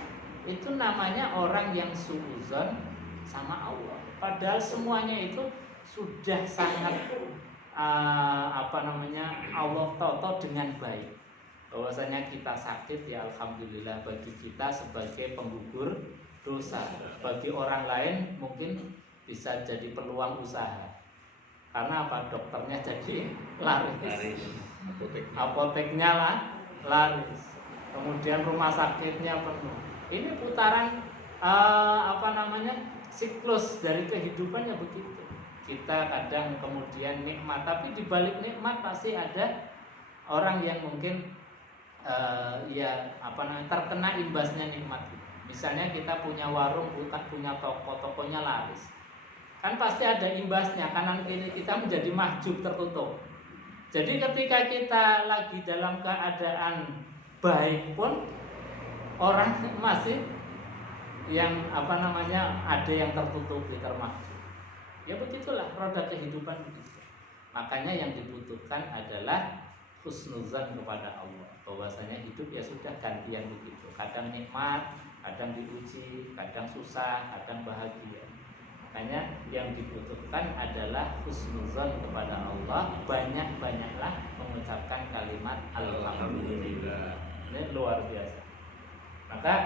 itu namanya orang yang su'uzon sama Allah. Padahal semuanya itu sudah sangat Allah toto dengan baik. Bahwasanya kita sakit, ya alhamdulillah, bagi kita sebagai penggugur dosa. Bagi orang lain mungkin bisa jadi peluang usaha. Karena apa? Dokternya jadi laris. Apoteknya laris. Kemudian rumah sakitnya penuh. Ini putaran siklus dari kehidupannya begitu. Kita kadang kemudian nikmat, tapi di balik nikmat pasti ada orang yang mungkin terkena imbasnya nikmat. Misalnya kita punya warung, punya toko, tokonya laris, kan pasti ada imbasnya, kanan kiri kita menjadi mahjub, tertutup. Jadi ketika kita lagi dalam keadaan baik pun, orang masih yang ada yang tertutupi, termahjub. Ya begitulah roda kehidupan begitu. Makanya yang dibutuhkan adalah husnuzan kepada Allah, bahwasanya hidup ya sudah gantian begitu. Kadang nikmat, kadang diuji, kadang susah, kadang bahagia. Makanya yang dibutuhkan adalah husnuzan kepada Allah. Banyak-banyaklah mengucapkan kalimat alhamdulillah. Ini luar biasa. Maka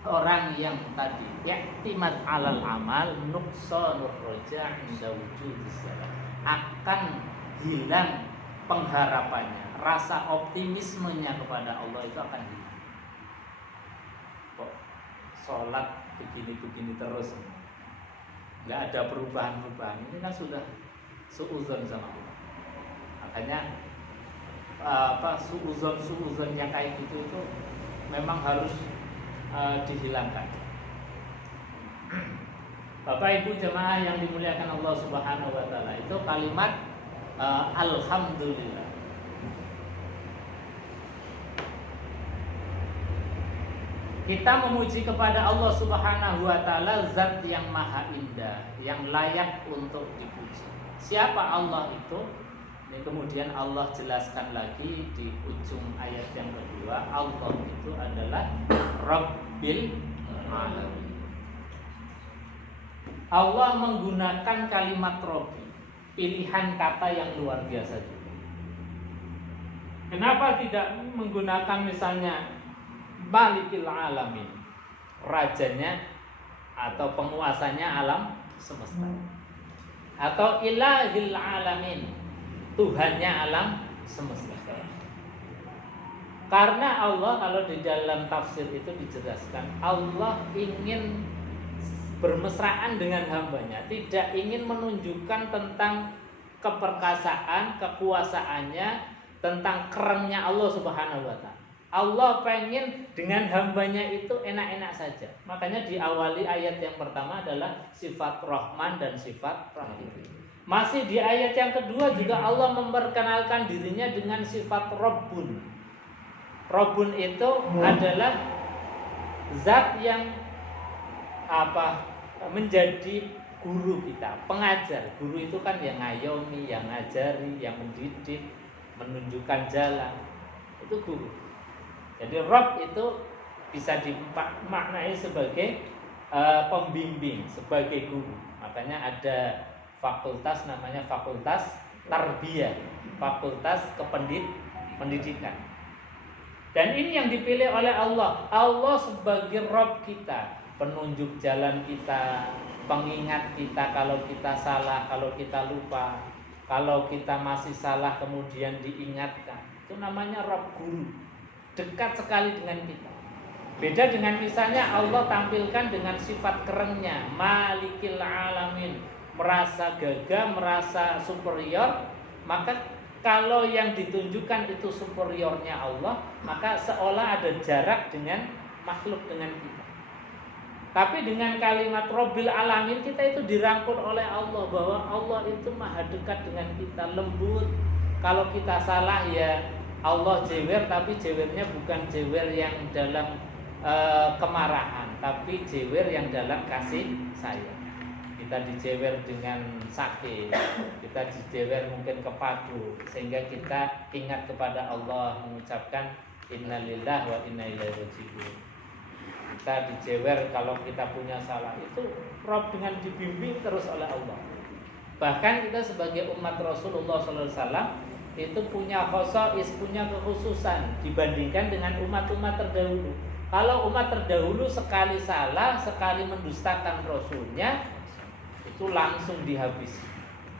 orang yang tadi i'timad 'alal amal, nuqsanur roja inda wujudis salam, akan hilang pengharapannya, rasa optimismenya kepada Allah itu akan hilang. Kok sholat begini-begini terus, nggak ada perubahan-perubahan, ini kan sudah su'uzon sama Allah. Makanya su'uzon yang kayak gitu itu memang harus dihilangkan. Bapak Ibu jemaah yang dimuliakan Allah Subhanahu wa taala, itu kalimat alhamdulillah. Kita memuji kepada Allah Subhanahu wa taala, zat yang maha indah, yang layak untuk dipuji. Siapa Allah itu? Ini kemudian Allah jelaskan lagi di ujung ayat yang kedua. bahwa Allah itu adalah Rabbil Alamin. Allah menggunakan kalimat Rabbi, pilihan kata yang luar biasa juga. Kenapa tidak menggunakan misalnya Malikil Alamin, rajanya atau penguasanya alam semesta, atau Ilahil Alamin, Tuhannya alam semesta? Karena Allah, kalau di dalam tafsir itu dijelaskan, Allah ingin bermesraan dengan hambanya, tidak ingin menunjukkan tentang keperkasaan, kekuasaannya, tentang kerennya Allah Subhanahu wa Ta'ala. Allah pengen dengan hambanya itu enak-enak saja. Makanya diawali ayat yang pertama adalah sifat Rahman dan sifat Rahim. Masih di ayat yang kedua juga Allah memperkenalkan dirinya dengan sifat Rabbun. Rabbun itu adalah zat yang menjadi guru kita, pengajar. Guru itu kan yang ngayomi, yang ngajari, yang mendidik, menunjukkan jalan. Itu guru. Jadi Rabb itu bisa dimaknai sebagai pembimbing, sebagai guru. Makanya ada fakultas namanya fakultas tarbiyah, fakultas pendidikan. Dan ini yang dipilih oleh Allah. Allah sebagai Rabb kita, penunjuk jalan kita, pengingat kita kalau kita salah, kalau kita lupa, kalau kita masih salah kemudian diingatkan. Itu namanya Rabb, guru. Dekat sekali dengan kita. Beda dengan misalnya Allah tampilkan dengan sifat kerennya, Malikil Alamin, merasa gagah, merasa superior. Maka kalau yang ditunjukkan itu superiornya Allah, maka seolah ada jarak dengan makhluk, dengan kita. Tapi dengan kalimat Rabbil Alamin, kita itu dirangkul oleh Allah, bahwa Allah itu maha dekat dengan kita, lembut. Kalau kita salah ya Allah jewer, tapi jewernya bukan jewer yang dalam kemarahan, tapi jewer yang dalam kasih sayang. Kita dijewer dengan sakit, kita dijewer mungkin kepadu, sehingga kita ingat kepada Allah, mengucapkan innalillahi wa inna ilaihi raji'un. Kita dijewer kalau kita punya salah, itu Rabb dengan dibimbing terus oleh Allah. Bahkan kita sebagai umat Rasulullah SAW itu punya khosais, punya kekhususan dibandingkan dengan umat-umat terdahulu. Kalau umat terdahulu sekali salah, sekali mendustakan Rasulnya, itu langsung dihabis.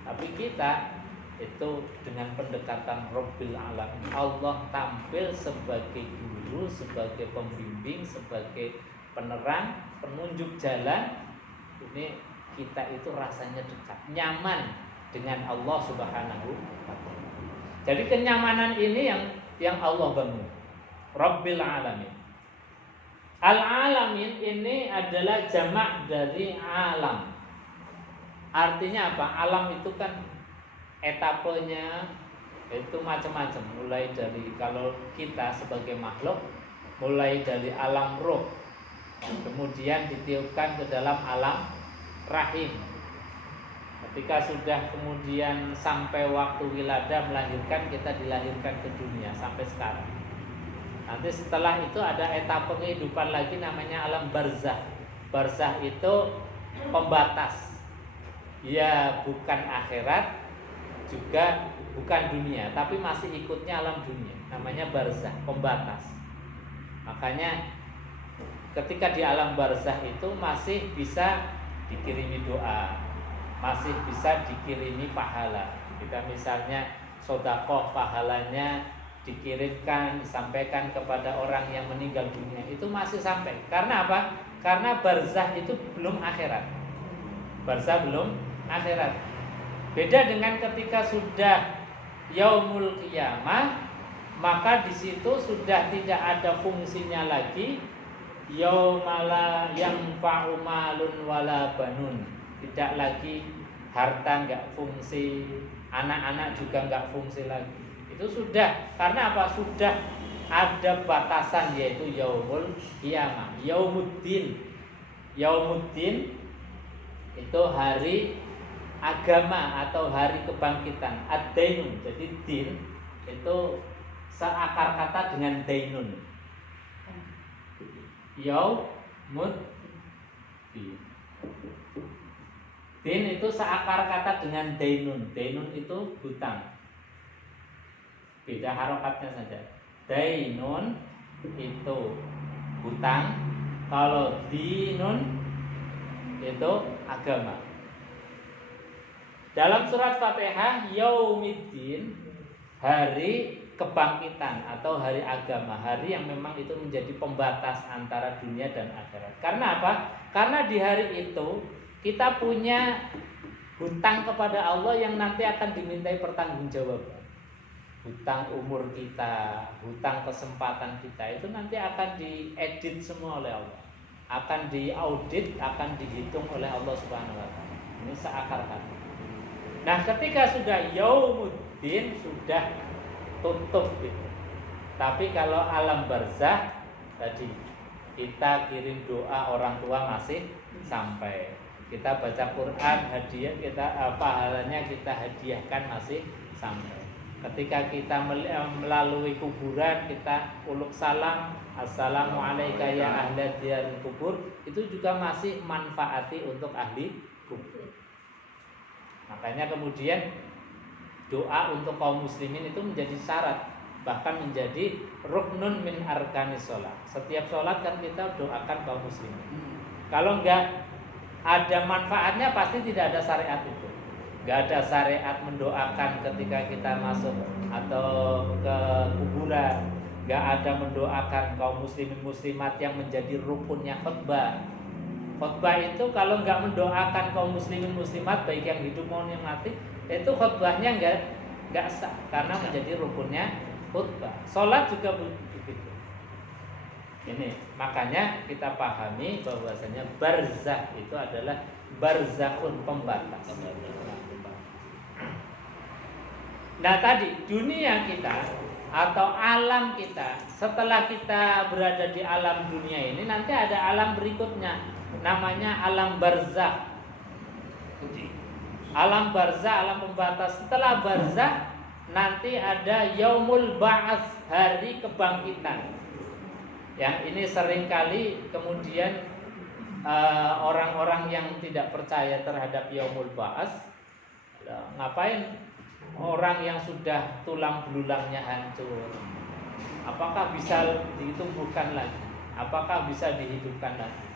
Tapi kita itu dengan pendekatan Rabbil Alamin, Allah tampil sebagai guru, sebagai pembimbing, sebagai penerang, penunjuk jalan. Ini kita itu rasanya dekat, nyaman dengan Allah Subhanahu wa Ta'ala. Jadi kenyamanan ini yang Allah bangun. Rabbil Alamin. Al-Alamin ini adalah jamak dari alam. Artinya apa? Alam itu kan etapenya itu macam-macam. Mulai dari, kalau kita sebagai makhluk, mulai dari alam roh, kemudian ditiupkan ke dalam alam rahim. Ketika sudah kemudian sampai waktu wiladah melahirkan, kita dilahirkan ke dunia sampai sekarang. Nanti setelah itu ada etapa kehidupan lagi namanya alam barzah. Barzah itu pembatas. Ya bukan akhirat, juga bukan dunia, tapi masih ikutnya alam dunia. Namanya barzah, pembatas. Makanya ketika di alam barzah itu masih bisa dikirimi doa, masih bisa dikirimi pahala. Kita misalnya sedekah, pahalanya dikirimkan, disampaikan kepada orang yang meninggal dunia, itu masih sampai. Karena apa? Karena barzah itu belum akhirat. Barzah belum akhirat. Beda dengan ketika sudah yaumul qiyamah, maka di situ sudah tidak ada fungsinya lagi. Yaumala yanfa'u malun wala banun. Tidak lagi harta enggak fungsi, anak-anak juga enggak fungsi lagi. Itu sudah, karena apa? Sudah ada batasan, yaitu yaumul qiyamah, yaumuddin. Yaumuddin itu hari agama atau hari kebangkitan. Ad-dainun, jadi din itu seakar kata dengan dainun. Yaumuddin. Din itu seakar kata dengan dainun. Dainun itu hutang. Beda harokatnya saja. Dainun itu hutang. Kalau dinun itu agama. Dalam surat Fatihah, Yaumiddin, hari kebangkitan atau hari agama, hari yang memang itu menjadi pembatas antara dunia dan akhirat. Karena apa? Karena di hari itu kita punya hutang kepada Allah yang nanti akan dimintai pertanggungjawaban. Hutang umur kita, hutang kesempatan kita itu nanti akan diedit semua oleh Allah. Akan diaudit, akan dihitung oleh Allah Subhanahu wa taala. Ini seakar kata. Nah, ketika sudah Yaumuddin sudah tutup gitu. Tapi kalau alam barzah tadi kita kirim doa orang tua masih sampai. Kita baca Quran hadiah kita pahalanya kita hadiahkan masih sampai. Ketika kita melalui kuburan kita uluk salam, assalamualaikum ya ahli diyaril kubur, itu juga masih manfaati untuk ahli kubur. Makanya kemudian doa untuk kaum muslimin itu menjadi syarat, bahkan menjadi ruknun min arkanis sholat. Setiap sholat kan kita doakan kaum muslimin. Kalau enggak ada manfaatnya pasti tidak ada syariat itu. Enggak ada syariat mendoakan ketika kita masuk atau ke kuburan. Enggak ada mendoakan kaum muslimin muslimat yang menjadi rukunnya khutbah. Khutbah itu kalau enggak mendoakan kaum muslimin muslimat baik yang hidup maupun yang mati, itu khutbahnya enggak sah karena menjadi rukunnya khutbah. Salat juga begitu. Ini makanya kita pahami bahwasanya barzakh itu adalah barzakhun pembatas. Nah tadi dunia kita atau alam kita setelah kita berada di alam dunia ini nanti ada alam berikutnya namanya alam barzakh. Alam barzakh, alam pembatas. Setelah barzakh nanti ada yaumul ba'ats, hari kebangkitan. Yang ini seringkali kemudian orang-orang yang tidak percaya terhadap yaumul ba'ats, ngapain orang yang sudah tulang belulangnya hancur, apakah bisa ditumbuhkan lagi? Apakah bisa dihidupkan lagi?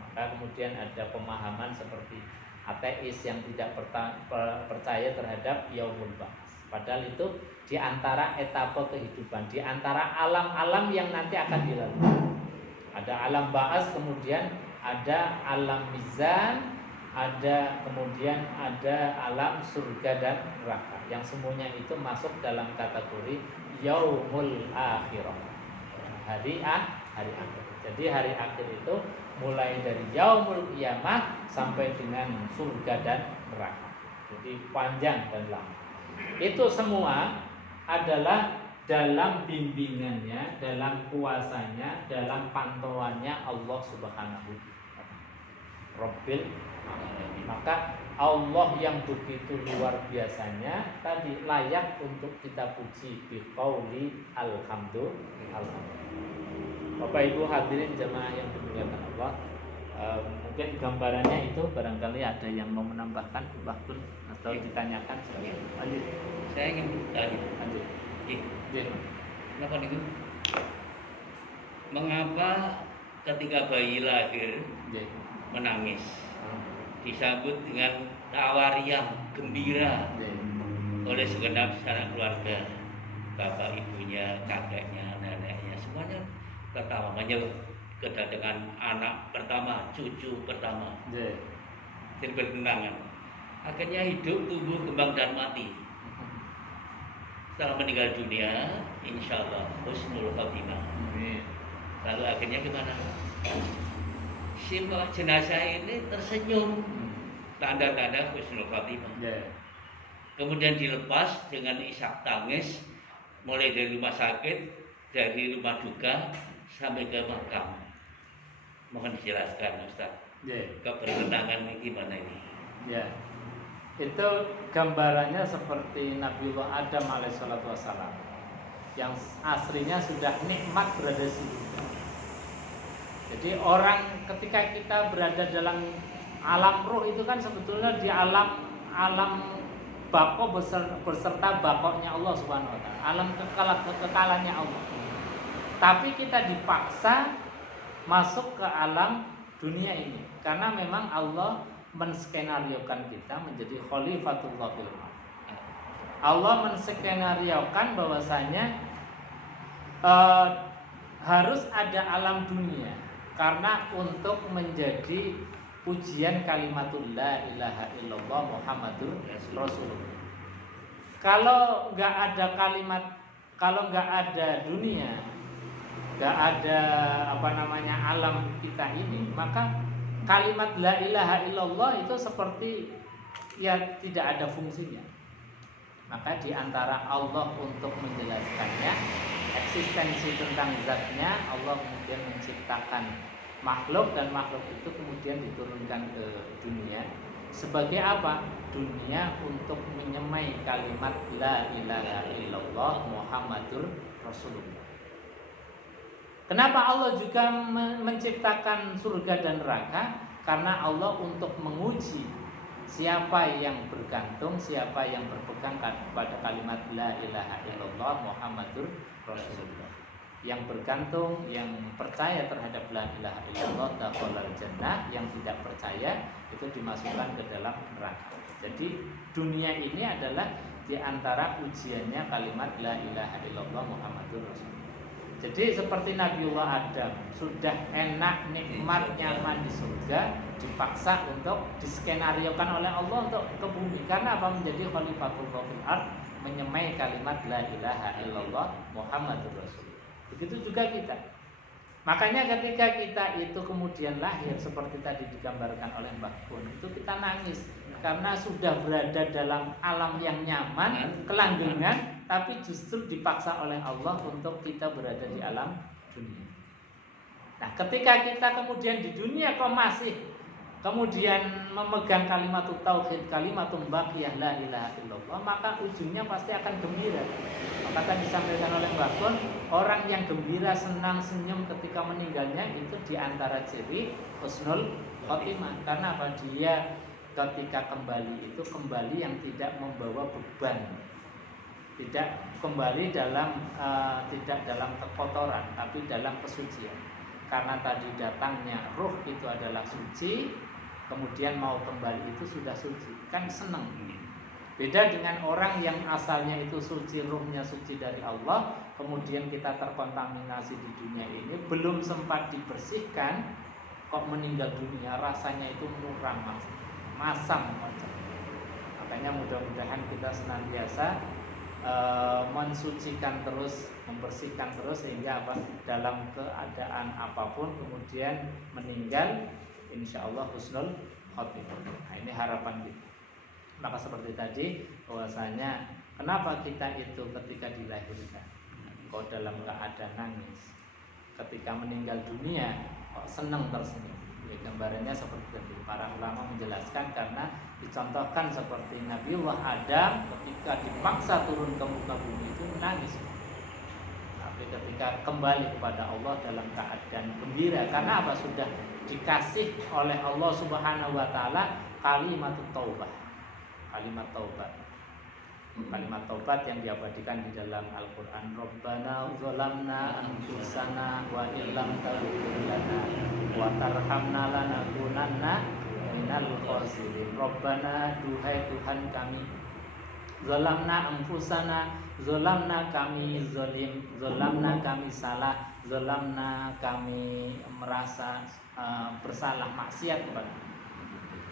Maka kemudian ada pemahaman seperti ateis yang tidak percaya terhadap yaumul ba'ats. Padahal itu di antara etapa kehidupan, di antara alam-alam yang nanti akan dilalui. Ada alam ba'ats, kemudian ada alam mizan, kemudian ada alam surga dan neraka. Yang semuanya itu masuk dalam kategori yaumul akhirah. Hari akhir. Jadi hari akhir itu mulai dari yaumul qiyamah sampai dengan surga dan neraka. Jadi panjang dan lama. Itu semua adalah dalam bimbingannya, dalam kuasanya, dalam pantauannya Allah Subhanahu wa taala. Rabbil alamin. Maka Allah yang begitu luar biasanya tadi layak untuk kita puji biqauli alhamdulillah. Bapak Ibu hadirin jemaah yang dimuliakan Allah, mungkin gambarannya itu barangkali ada yang mau menambahkan waktu atau ditanyakan. Lanjut. Saya ingin bertanya. Lanjut. Kenapa itu? Mengapa ketika bayi lahir menangis disambut dengan tawariah gembira oleh segenap sanak keluarga, bapak ibunya, kakeknya, neneknya, semuanya tertawa menyeluk kedatangan anak pertama, cucu pertama, dan berkenangan. Akhirnya hidup, tumbuh, kembang dan mati. Setelah meninggal dunia, insya Allah husnul khotimah. Lalu akhirnya gimana? Si jenazah ini tersenyum, tanda-tanda husnul khotimah. Kemudian dilepas dengan isak tangis, mulai dari rumah sakit, dari rumah duka sampai ke makam. Mohon dijelaskan Ustaz. Keberkenangan ini gimana ini? Ya. Itu gambarannya seperti Nabiullah Adam alaihissalatu wassalam. yang aslinya sudah nikmat berada di surga. Jadi orang ketika kita berada dalam alam ruh itu kan sebetulnya di alam bako berserta bakoknya Allah Subhanahu wa taala, alam kekekalannya Allah. Tapi kita dipaksa masuk ke alam dunia ini karena memang Allah menskenariokan kita menjadi khalifatullah fil ardh. Allah menskenariokan bahwasanya harus ada alam dunia karena untuk menjadi ujian kalimatul la ilaha illallah Muhammadur Rasulullah. Kalau nggak ada kalimat, kalau nggak ada dunia, nggak ada alam kita ini, maka kalimat la ilaha illallah itu seperti ya tidak ada fungsinya. Maka diantara Allah untuk menjelaskannya, eksistensi tentang zatnya, Allah kemudian menciptakan makhluk dan makhluk itu kemudian diturunkan ke dunia. Sebagai apa? Dunia untuk menyemai kalimat la ilaha illallah Muhammadur Rasulullah. Kenapa Allah juga menciptakan surga dan neraka? Karena Allah untuk menguji siapa yang bergantung, siapa yang berpegang pada kalimat la ilaha illallah Muhammadur Rasulullah. Yang bergantung, yang percaya terhadap la ilaha illallah dakhalal jannah, yang tidak percaya itu dimasukkan ke dalam neraka. Jadi dunia ini adalah di antara ujiannya kalimat la ilaha illallah Muhammadur Rasulullah. Jadi seperti Nabiullah Adam sudah enak, nikmat, nyaman di surga, dipaksa untuk diskenariokan oleh Allah untuk ke bumi. Karena apa? Menjadi khalifatullah fil ardh, menyemai kalimat la ilaha illallah Muhammadur Rasulullah. Begitu juga kita. Makanya ketika kita itu kemudian lahir seperti tadi digambarkan oleh Mbak Kun, itu kita nangis karena sudah berada dalam alam yang nyaman, kelanggengan, tapi justru dipaksa oleh Allah untuk kita berada di alam dunia. Nah, ketika kita kemudian di dunia kok masih kemudian memegang kalimat tauhid, kalimat baqiyah la ilaha illallah, maka ujungnya pasti akan gembira. Maka tadi disampaikan oleh Mbak Kun, orang yang gembira, senang, senyum ketika meninggalnya itu diantara ciri husnul khotimah. Karena apa? Dia ketika kembali itu kembali yang tidak membawa beban, tidak kembali dalam tidak dalam kekotoran, tapi dalam kesucian. Karena tadi datangnya ruh itu adalah suci, kemudian mau kembali itu sudah suci, kan senang. Beda dengan orang yang asalnya itu suci, ruhnya suci dari Allah, kemudian kita terkontaminasi di dunia ini, belum sempat dibersihkan, kok meninggal dunia, rasanya itu muram, masam macam. Makanya mudah-mudahan kita senantiasa mensucikan terus, membersihkan terus, sehingga apa, dalam keadaan apapun kemudian meninggal insya Allah husnul khotimah. Nah, ini harapan kita. Maka seperti tadi bahwasanya kenapa kita itu ketika dilahirkan kok dalam keadaan nangis, ketika meninggal dunia kok senang tersenyum. Ya, gambarannya seperti tadi para ulama menjelaskan karena dicontohkan seperti Nabiullah Adam ketika dipaksa turun ke muka bumi itu menangis. Tapi ketika kembali kepada Allah dalam keadaan gembira karena apa? Sudah dikasih oleh Allah Subhanahu wa taala kalimat taubah. Kalimat taubat. Kalimat taubat yang diabadikan di dalam Al-Qur'an, Rabbana zalamna anfusana wa illam taghfir lana wa tarhamna lanakunanna minal khasirin. Rabbana, duhai Tuhan kami, zalamna anfusana, zalamna kami zalim, zalamna kami salah, zalamna kami merasa bersalah, maksiat kepada.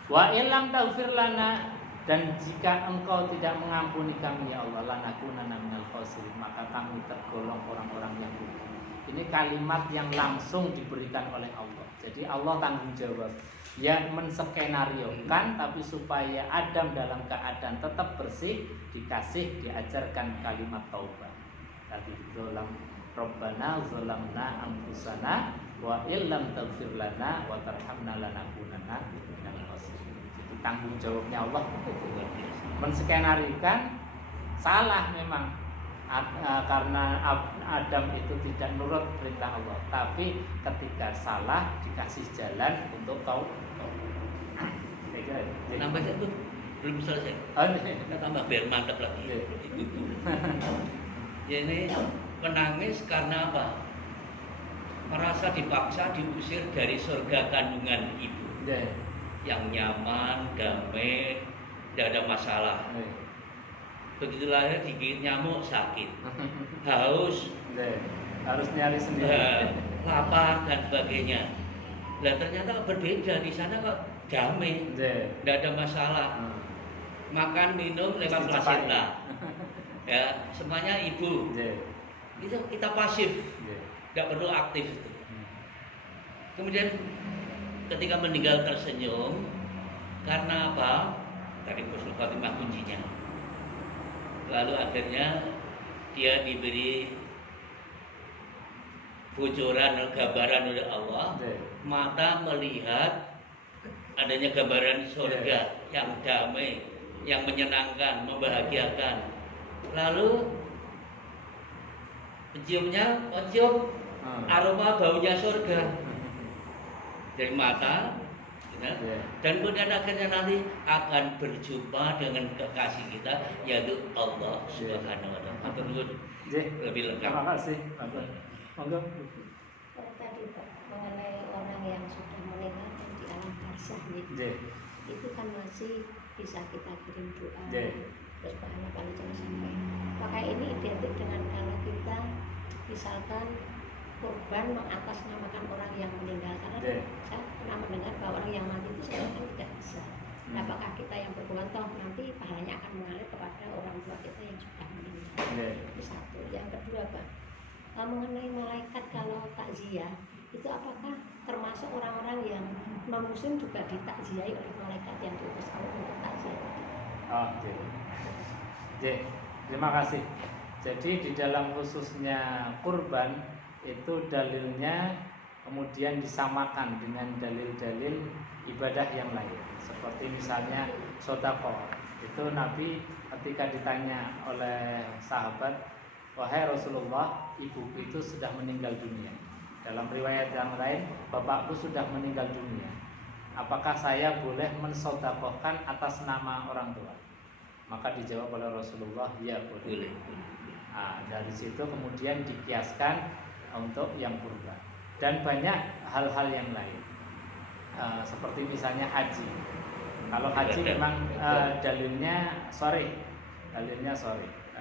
Wa illam taghfir lana, dan jika engkau tidak mengampuni kami ya Allah, lanakunanna minal khasirin, maka kami tergolong orang-orang yang rugi. Ini kalimat yang langsung diberikan oleh Allah. Jadi Allah tanggung jawab. Yang menskenariokan, tapi supaya Adam dalam keadaan tetap bersih, dikasih, diajarkan kalimat taubat. Tadi zolam, Rabbana zolamna anfusana wa illam taghfir lana wa tarhamna lanakunanna minal khasirin. Jadi tanggung jawabnya Allah menskenariokan, salah memang, karena Adam itu tidak nurut perintah Allah, tapi ketika salah dikasih jalan untuk tahu. Nambah itu belum selesai. Kita tambah biar mantap lagi. Ya ini menangis karena apa? Merasa dipaksa diusir dari surga kandungan ibu. Yang nyaman, damai, tidak ada masalah. Begitu lahir digigit nyamuk sakit, haus, harus nyari sendiri, lapar dan sebagainya. Nah ternyata berbeda, di sana kok damai, tidak ada masalah. Makan minum lewat placenta, ya semuanya ibu. Itu kita pasif, tidak perlu aktif. Kemudian ketika meninggal tersenyum, karena apa? Tadi Husnul Khotimah kuncinya. Lalu akhirnya dia diberi bocoran gambaran oleh Allah, mata melihat adanya gambaran surga yang damai, yang menyenangkan, membahagiakan. Lalu menciumnya, mencium aroma baunya surga dari mata. Dan kemudian akhirnya nanti akan berjumpa dengan kekasih kita, yaitu Allah Subhanahu wa Ta'ala. Lebih lengkap. Terima kasih. Monggo. Tadi Pak, mengenai orang yang sudah meninggal di alam barzah itu kan masih bisa kita kirim doa. Terus pahala jangan sampai. Maka ini identik dengan kalau kita misalkan kurban mengatasnamakan orang yang meninggal, karena saya pernah mendengar bahwa orang yang mati itu sebenarnya tidak bisa. Apakah kita yang berbuat toh nanti pahalanya akan mengalir kepada orang tua kita yang sudah meninggal? Itu satu. Yang kedua Pak, mengenai malaikat kalau takziah itu apakah termasuk orang-orang yang non muslim juga ditakziahi oleh malaikat yang diutus Allah untuk takziah? Terima kasih. Jadi di dalam khususnya kurban itu dalilnya kemudian disamakan dengan dalil-dalil ibadah yang lain, seperti misalnya sedekah. Itu Nabi ketika ditanya oleh sahabat, wahai Rasulullah, ibuku itu sudah meninggal dunia. Dalam riwayat yang lain, bapakku sudah meninggal dunia. Apakah saya boleh mensedekahkan atas nama orang tua? Maka dijawab oleh Rasulullah, ya boleh. Nah, dari situ kemudian dikiaskan untuk yang kurban, dan banyak hal-hal yang lain, seperti misalnya haji. Kalau haji memang dalilnya sorry.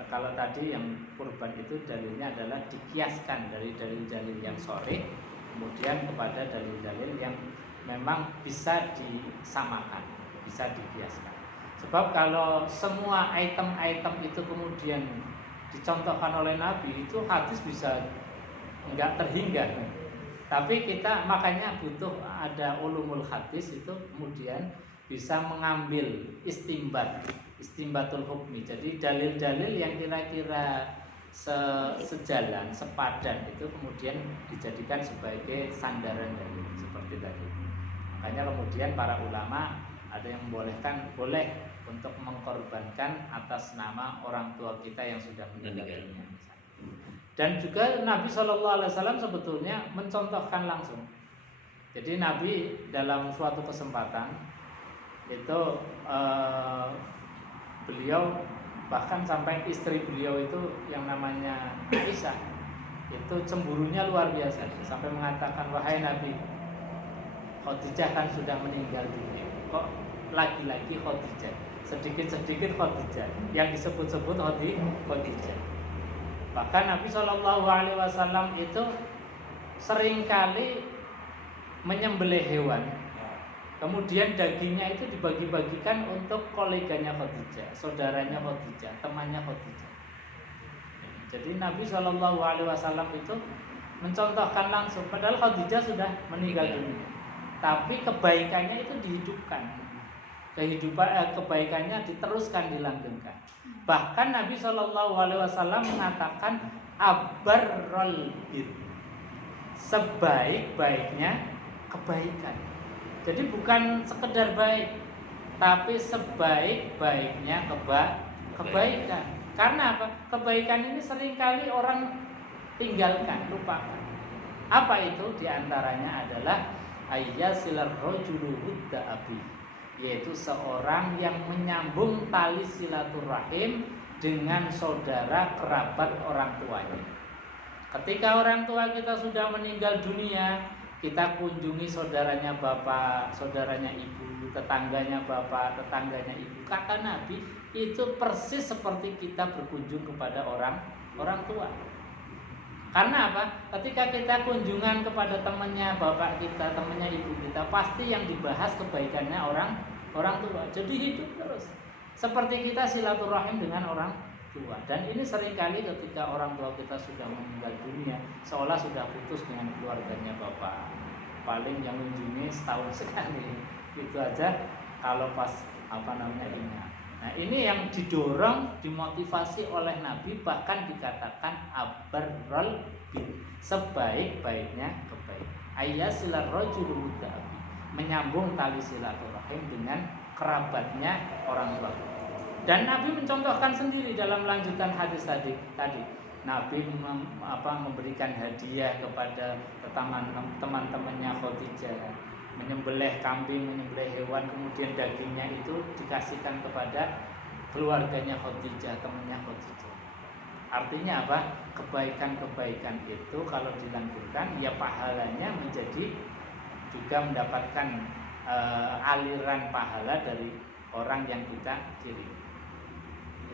Kalau tadi yang kurban itu dalilnya adalah dikiaskan dari dalil-dalil yang sorry kemudian kepada dalil-dalil yang memang bisa disamakan, bisa dikiaskan. Sebab kalau semua item-item itu kemudian dicontohkan oleh Nabi, itu hadis bisa enggak terhingga. Tapi kita makanya butuh ada ulumul hadis, itu kemudian bisa mengambil istimbatul hukmi. Jadi dalil-dalil yang kira-kira sejalan, sepadan itu kemudian dijadikan sebagai sandaran dalil seperti tadi. Makanya kemudian para ulama ada yang membolehkan, boleh untuk mengkorbankan atas nama orang tua kita yang sudah meninggal dunia. Dan juga Nabi SAW sebetulnya mencontohkan langsung. Jadi Nabi dalam suatu kesempatan itu beliau bahkan sampai istri beliau itu yang namanya Aisyah itu cemburunya luar biasa, sampai mengatakan, wahai Nabi, Khadijah kan sudah meninggal dunia, kok lagi-lagi Khadijah, sedikit-sedikit Khadijah, yang disebut-sebut Khadijah. Bahkan Nabi SAW itu seringkali menyembelih hewan, kemudian dagingnya itu dibagi-bagikan untuk koleganya Khadijah, saudaranya Khadijah, temannya Khadijah. Jadi Nabi SAW itu mencontohkan langsung, padahal Khadijah sudah meninggal dunia, tapi kebaikannya itu dihidupkan. Kebaikannya diteruskan, dilanggengkan. Bahkan Nabi SAW mengatakan abarrul bir, sebaik-baiknya kebaikan. Jadi bukan sekedar baik, tapi sebaik-baiknya kebaikan. Karena apa? Kebaikan ini seringkali orang tinggalkan, lupakan. Apa itu? Di antaranya adalah ayyasilar rajulu wudda abi, yaitu seorang yang menyambung tali silaturahim dengan saudara kerabat orang tuanya. Ketika orang tua kita sudah meninggal dunia, kita kunjungi saudaranya bapak, saudaranya ibu, tetangganya bapak, tetangganya ibu. Kata Nabi, itu persis seperti kita berkunjung kepada orang tua. Karena apa? Ketika kita kunjungan kepada temannya bapak kita, temannya ibu kita, pasti yang dibahas kebaikannya orang tua. Jadi hidup terus. Seperti kita silaturahim dengan orang tua. Dan ini seringkali ketika orang tua kita sudah meninggal dunia, seolah sudah putus dengan keluarganya bapak. Paling yang mengunjungi setahun sekali. Itu aja kalau pas ingat. Nah, ini yang didorong, dimotivasi oleh Nabi, bahkan dikatakan abarrul bil, sebaik-baiknya kebaikan. Ayyasilar rajulu wudda abi, menyambung tali silaturahim dengan kerabatnya orang tua. Dan Nabi mencontohkan sendiri dalam lanjutan hadis tadi. Nabi memberikan hadiah kepada teman-temannya Khadijah, menyembelih kambing, menyembelih hewan, kemudian dagingnya itu dikasihkan kepada keluarganya Khadijah, temannya Khadijah. Artinya apa? Kebaikan-kebaikan itu kalau dilanjutkan, ya pahalanya menjadi juga mendapatkan aliran pahala dari orang yang kita kirim.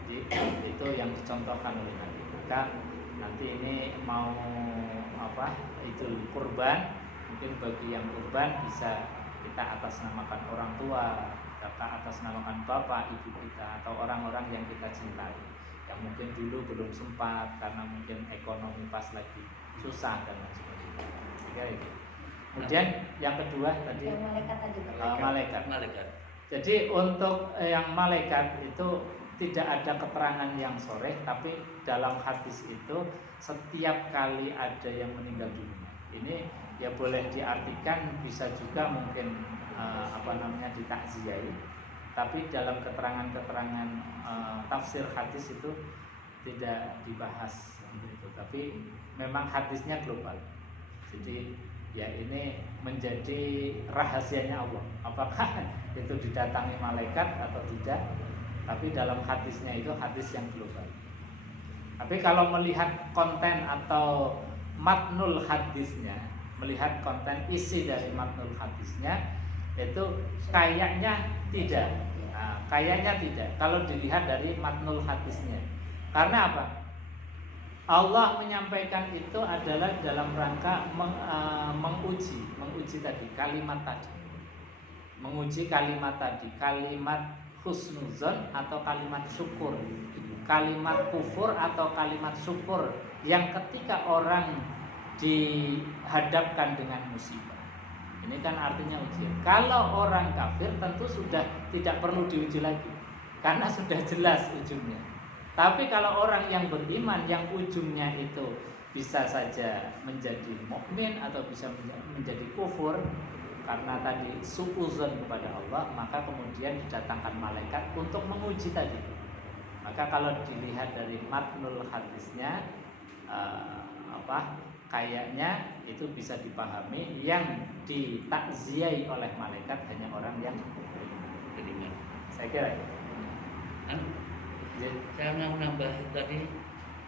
Jadi itu yang dicontohkan oleh Nabi. Maka nanti ini mau Idul Kurban, mungkin bagi yang kurban bisa kita atasnamakan orang tua, kita atasnamakan bapak, ibu kita, atau orang-orang yang kita cintai, yang mungkin dulu belum sempat karena mungkin ekonomi pas lagi susah dan lain sebagainya. Kemudian yang kedua tadi yang malaikat tadi. Malaikat. Jadi untuk yang malaikat itu tidak ada keterangan yang sharih, tapi dalam hadis itu setiap kali ada yang meninggal dunia, ini ya boleh diartikan bisa juga mungkin ditakziai, tapi dalam keterangan-keterangan tafsir hadis itu tidak dibahas gitu. Tapi memang hadisnya global. Jadi ya ini menjadi rahasianya Allah. Apakah itu didatangi malaikat atau tidak? Tapi dalam hadisnya itu hadis yang global. Tapi kalau melihat konten atau matnul hadisnya, melihat konten isi dari matnul hadisnya, itu kayaknya tidak. Kayaknya tidak. Kalau dilihat dari matnul hadisnya, karena apa? Allah menyampaikan itu adalah dalam rangka menguji tadi kalimat tadi, menguji kalimat tadi, kalimat husnuzon atau kalimat syukur, kalimat kufur atau kalimat syukur, yang ketika orang dihadapkan dengan musibah, ini kan artinya ujian. Kalau orang kafir tentu sudah tidak perlu diuji lagi, karena sudah jelas ujungnya. Tapi kalau orang yang beriman, yang ujungnya itu bisa saja menjadi mukmin atau bisa menjadi kufur karena tadi suuzon kepada Allah, maka kemudian didatangkan malaikat untuk menguji tadi. Maka kalau dilihat dari matnul hadisnya, kayaknya itu bisa dipahami yang ditakziai oleh malaikat hanya orang yang beriman. Saya kira itu. Saya mau menambah tadi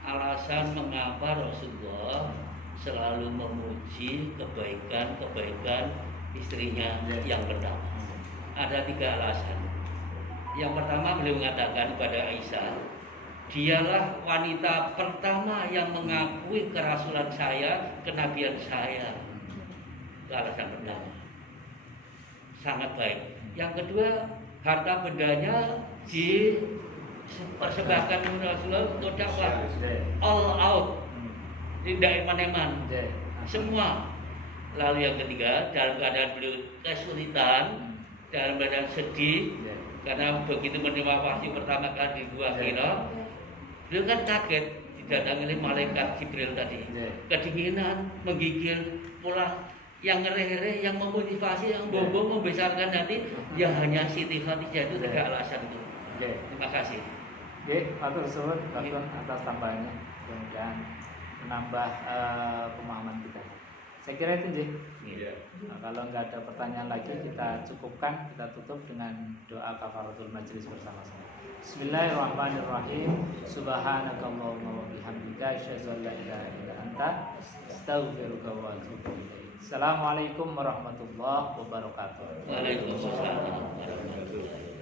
alasan mengapa Rasulullah selalu memuji kebaikan istrinya yang pertama. Ada 3 alasan. Yang pertama, beliau mengatakan kepada Aisyah, dialah wanita pertama yang mengakui kerasulan saya, kenabian saya. Itu alasan pertama. Sangat baik. Yang kedua, harta bendanya dipersembahkan Rasulullah untuk dakwah, all out, tidak eman-eman, semua. Lalu yang ketiga, dalam keadaan beliau kesulitan, dalam keadaan sedih, karena begitu menerima wahyu pertama kali di Gua Hira, beliau kan kaget didatangi oleh malaikat Jibril tadi, kedinginan, menggigil, pula yang ngereh-ngereh, yang memotivasi, yang bobo membesarkan hati, ya hanya Siti Khadijah. Itu 3 alasan itu. Terima kasih. Oke, matur suwun Bapak atas tambahannya. Mudah-mudahan menambah pemahaman kita. Saya kira itu Jih. Iya. Nah, kalau nggak ada pertanyaan lagi kita cukupkan, kita tutup dengan doa kafaratul majelis bersama-sama. Bismillahirrahmanirrahim. Subhanakallahumma wa bihamdika asyhadu an la ilaha illa anta astaghfiruka wa atubu ilaik. Assalamualaikum warahmatullahi wabarakatuh. Waalaikumsalam warahmatullahi wabarakatuh.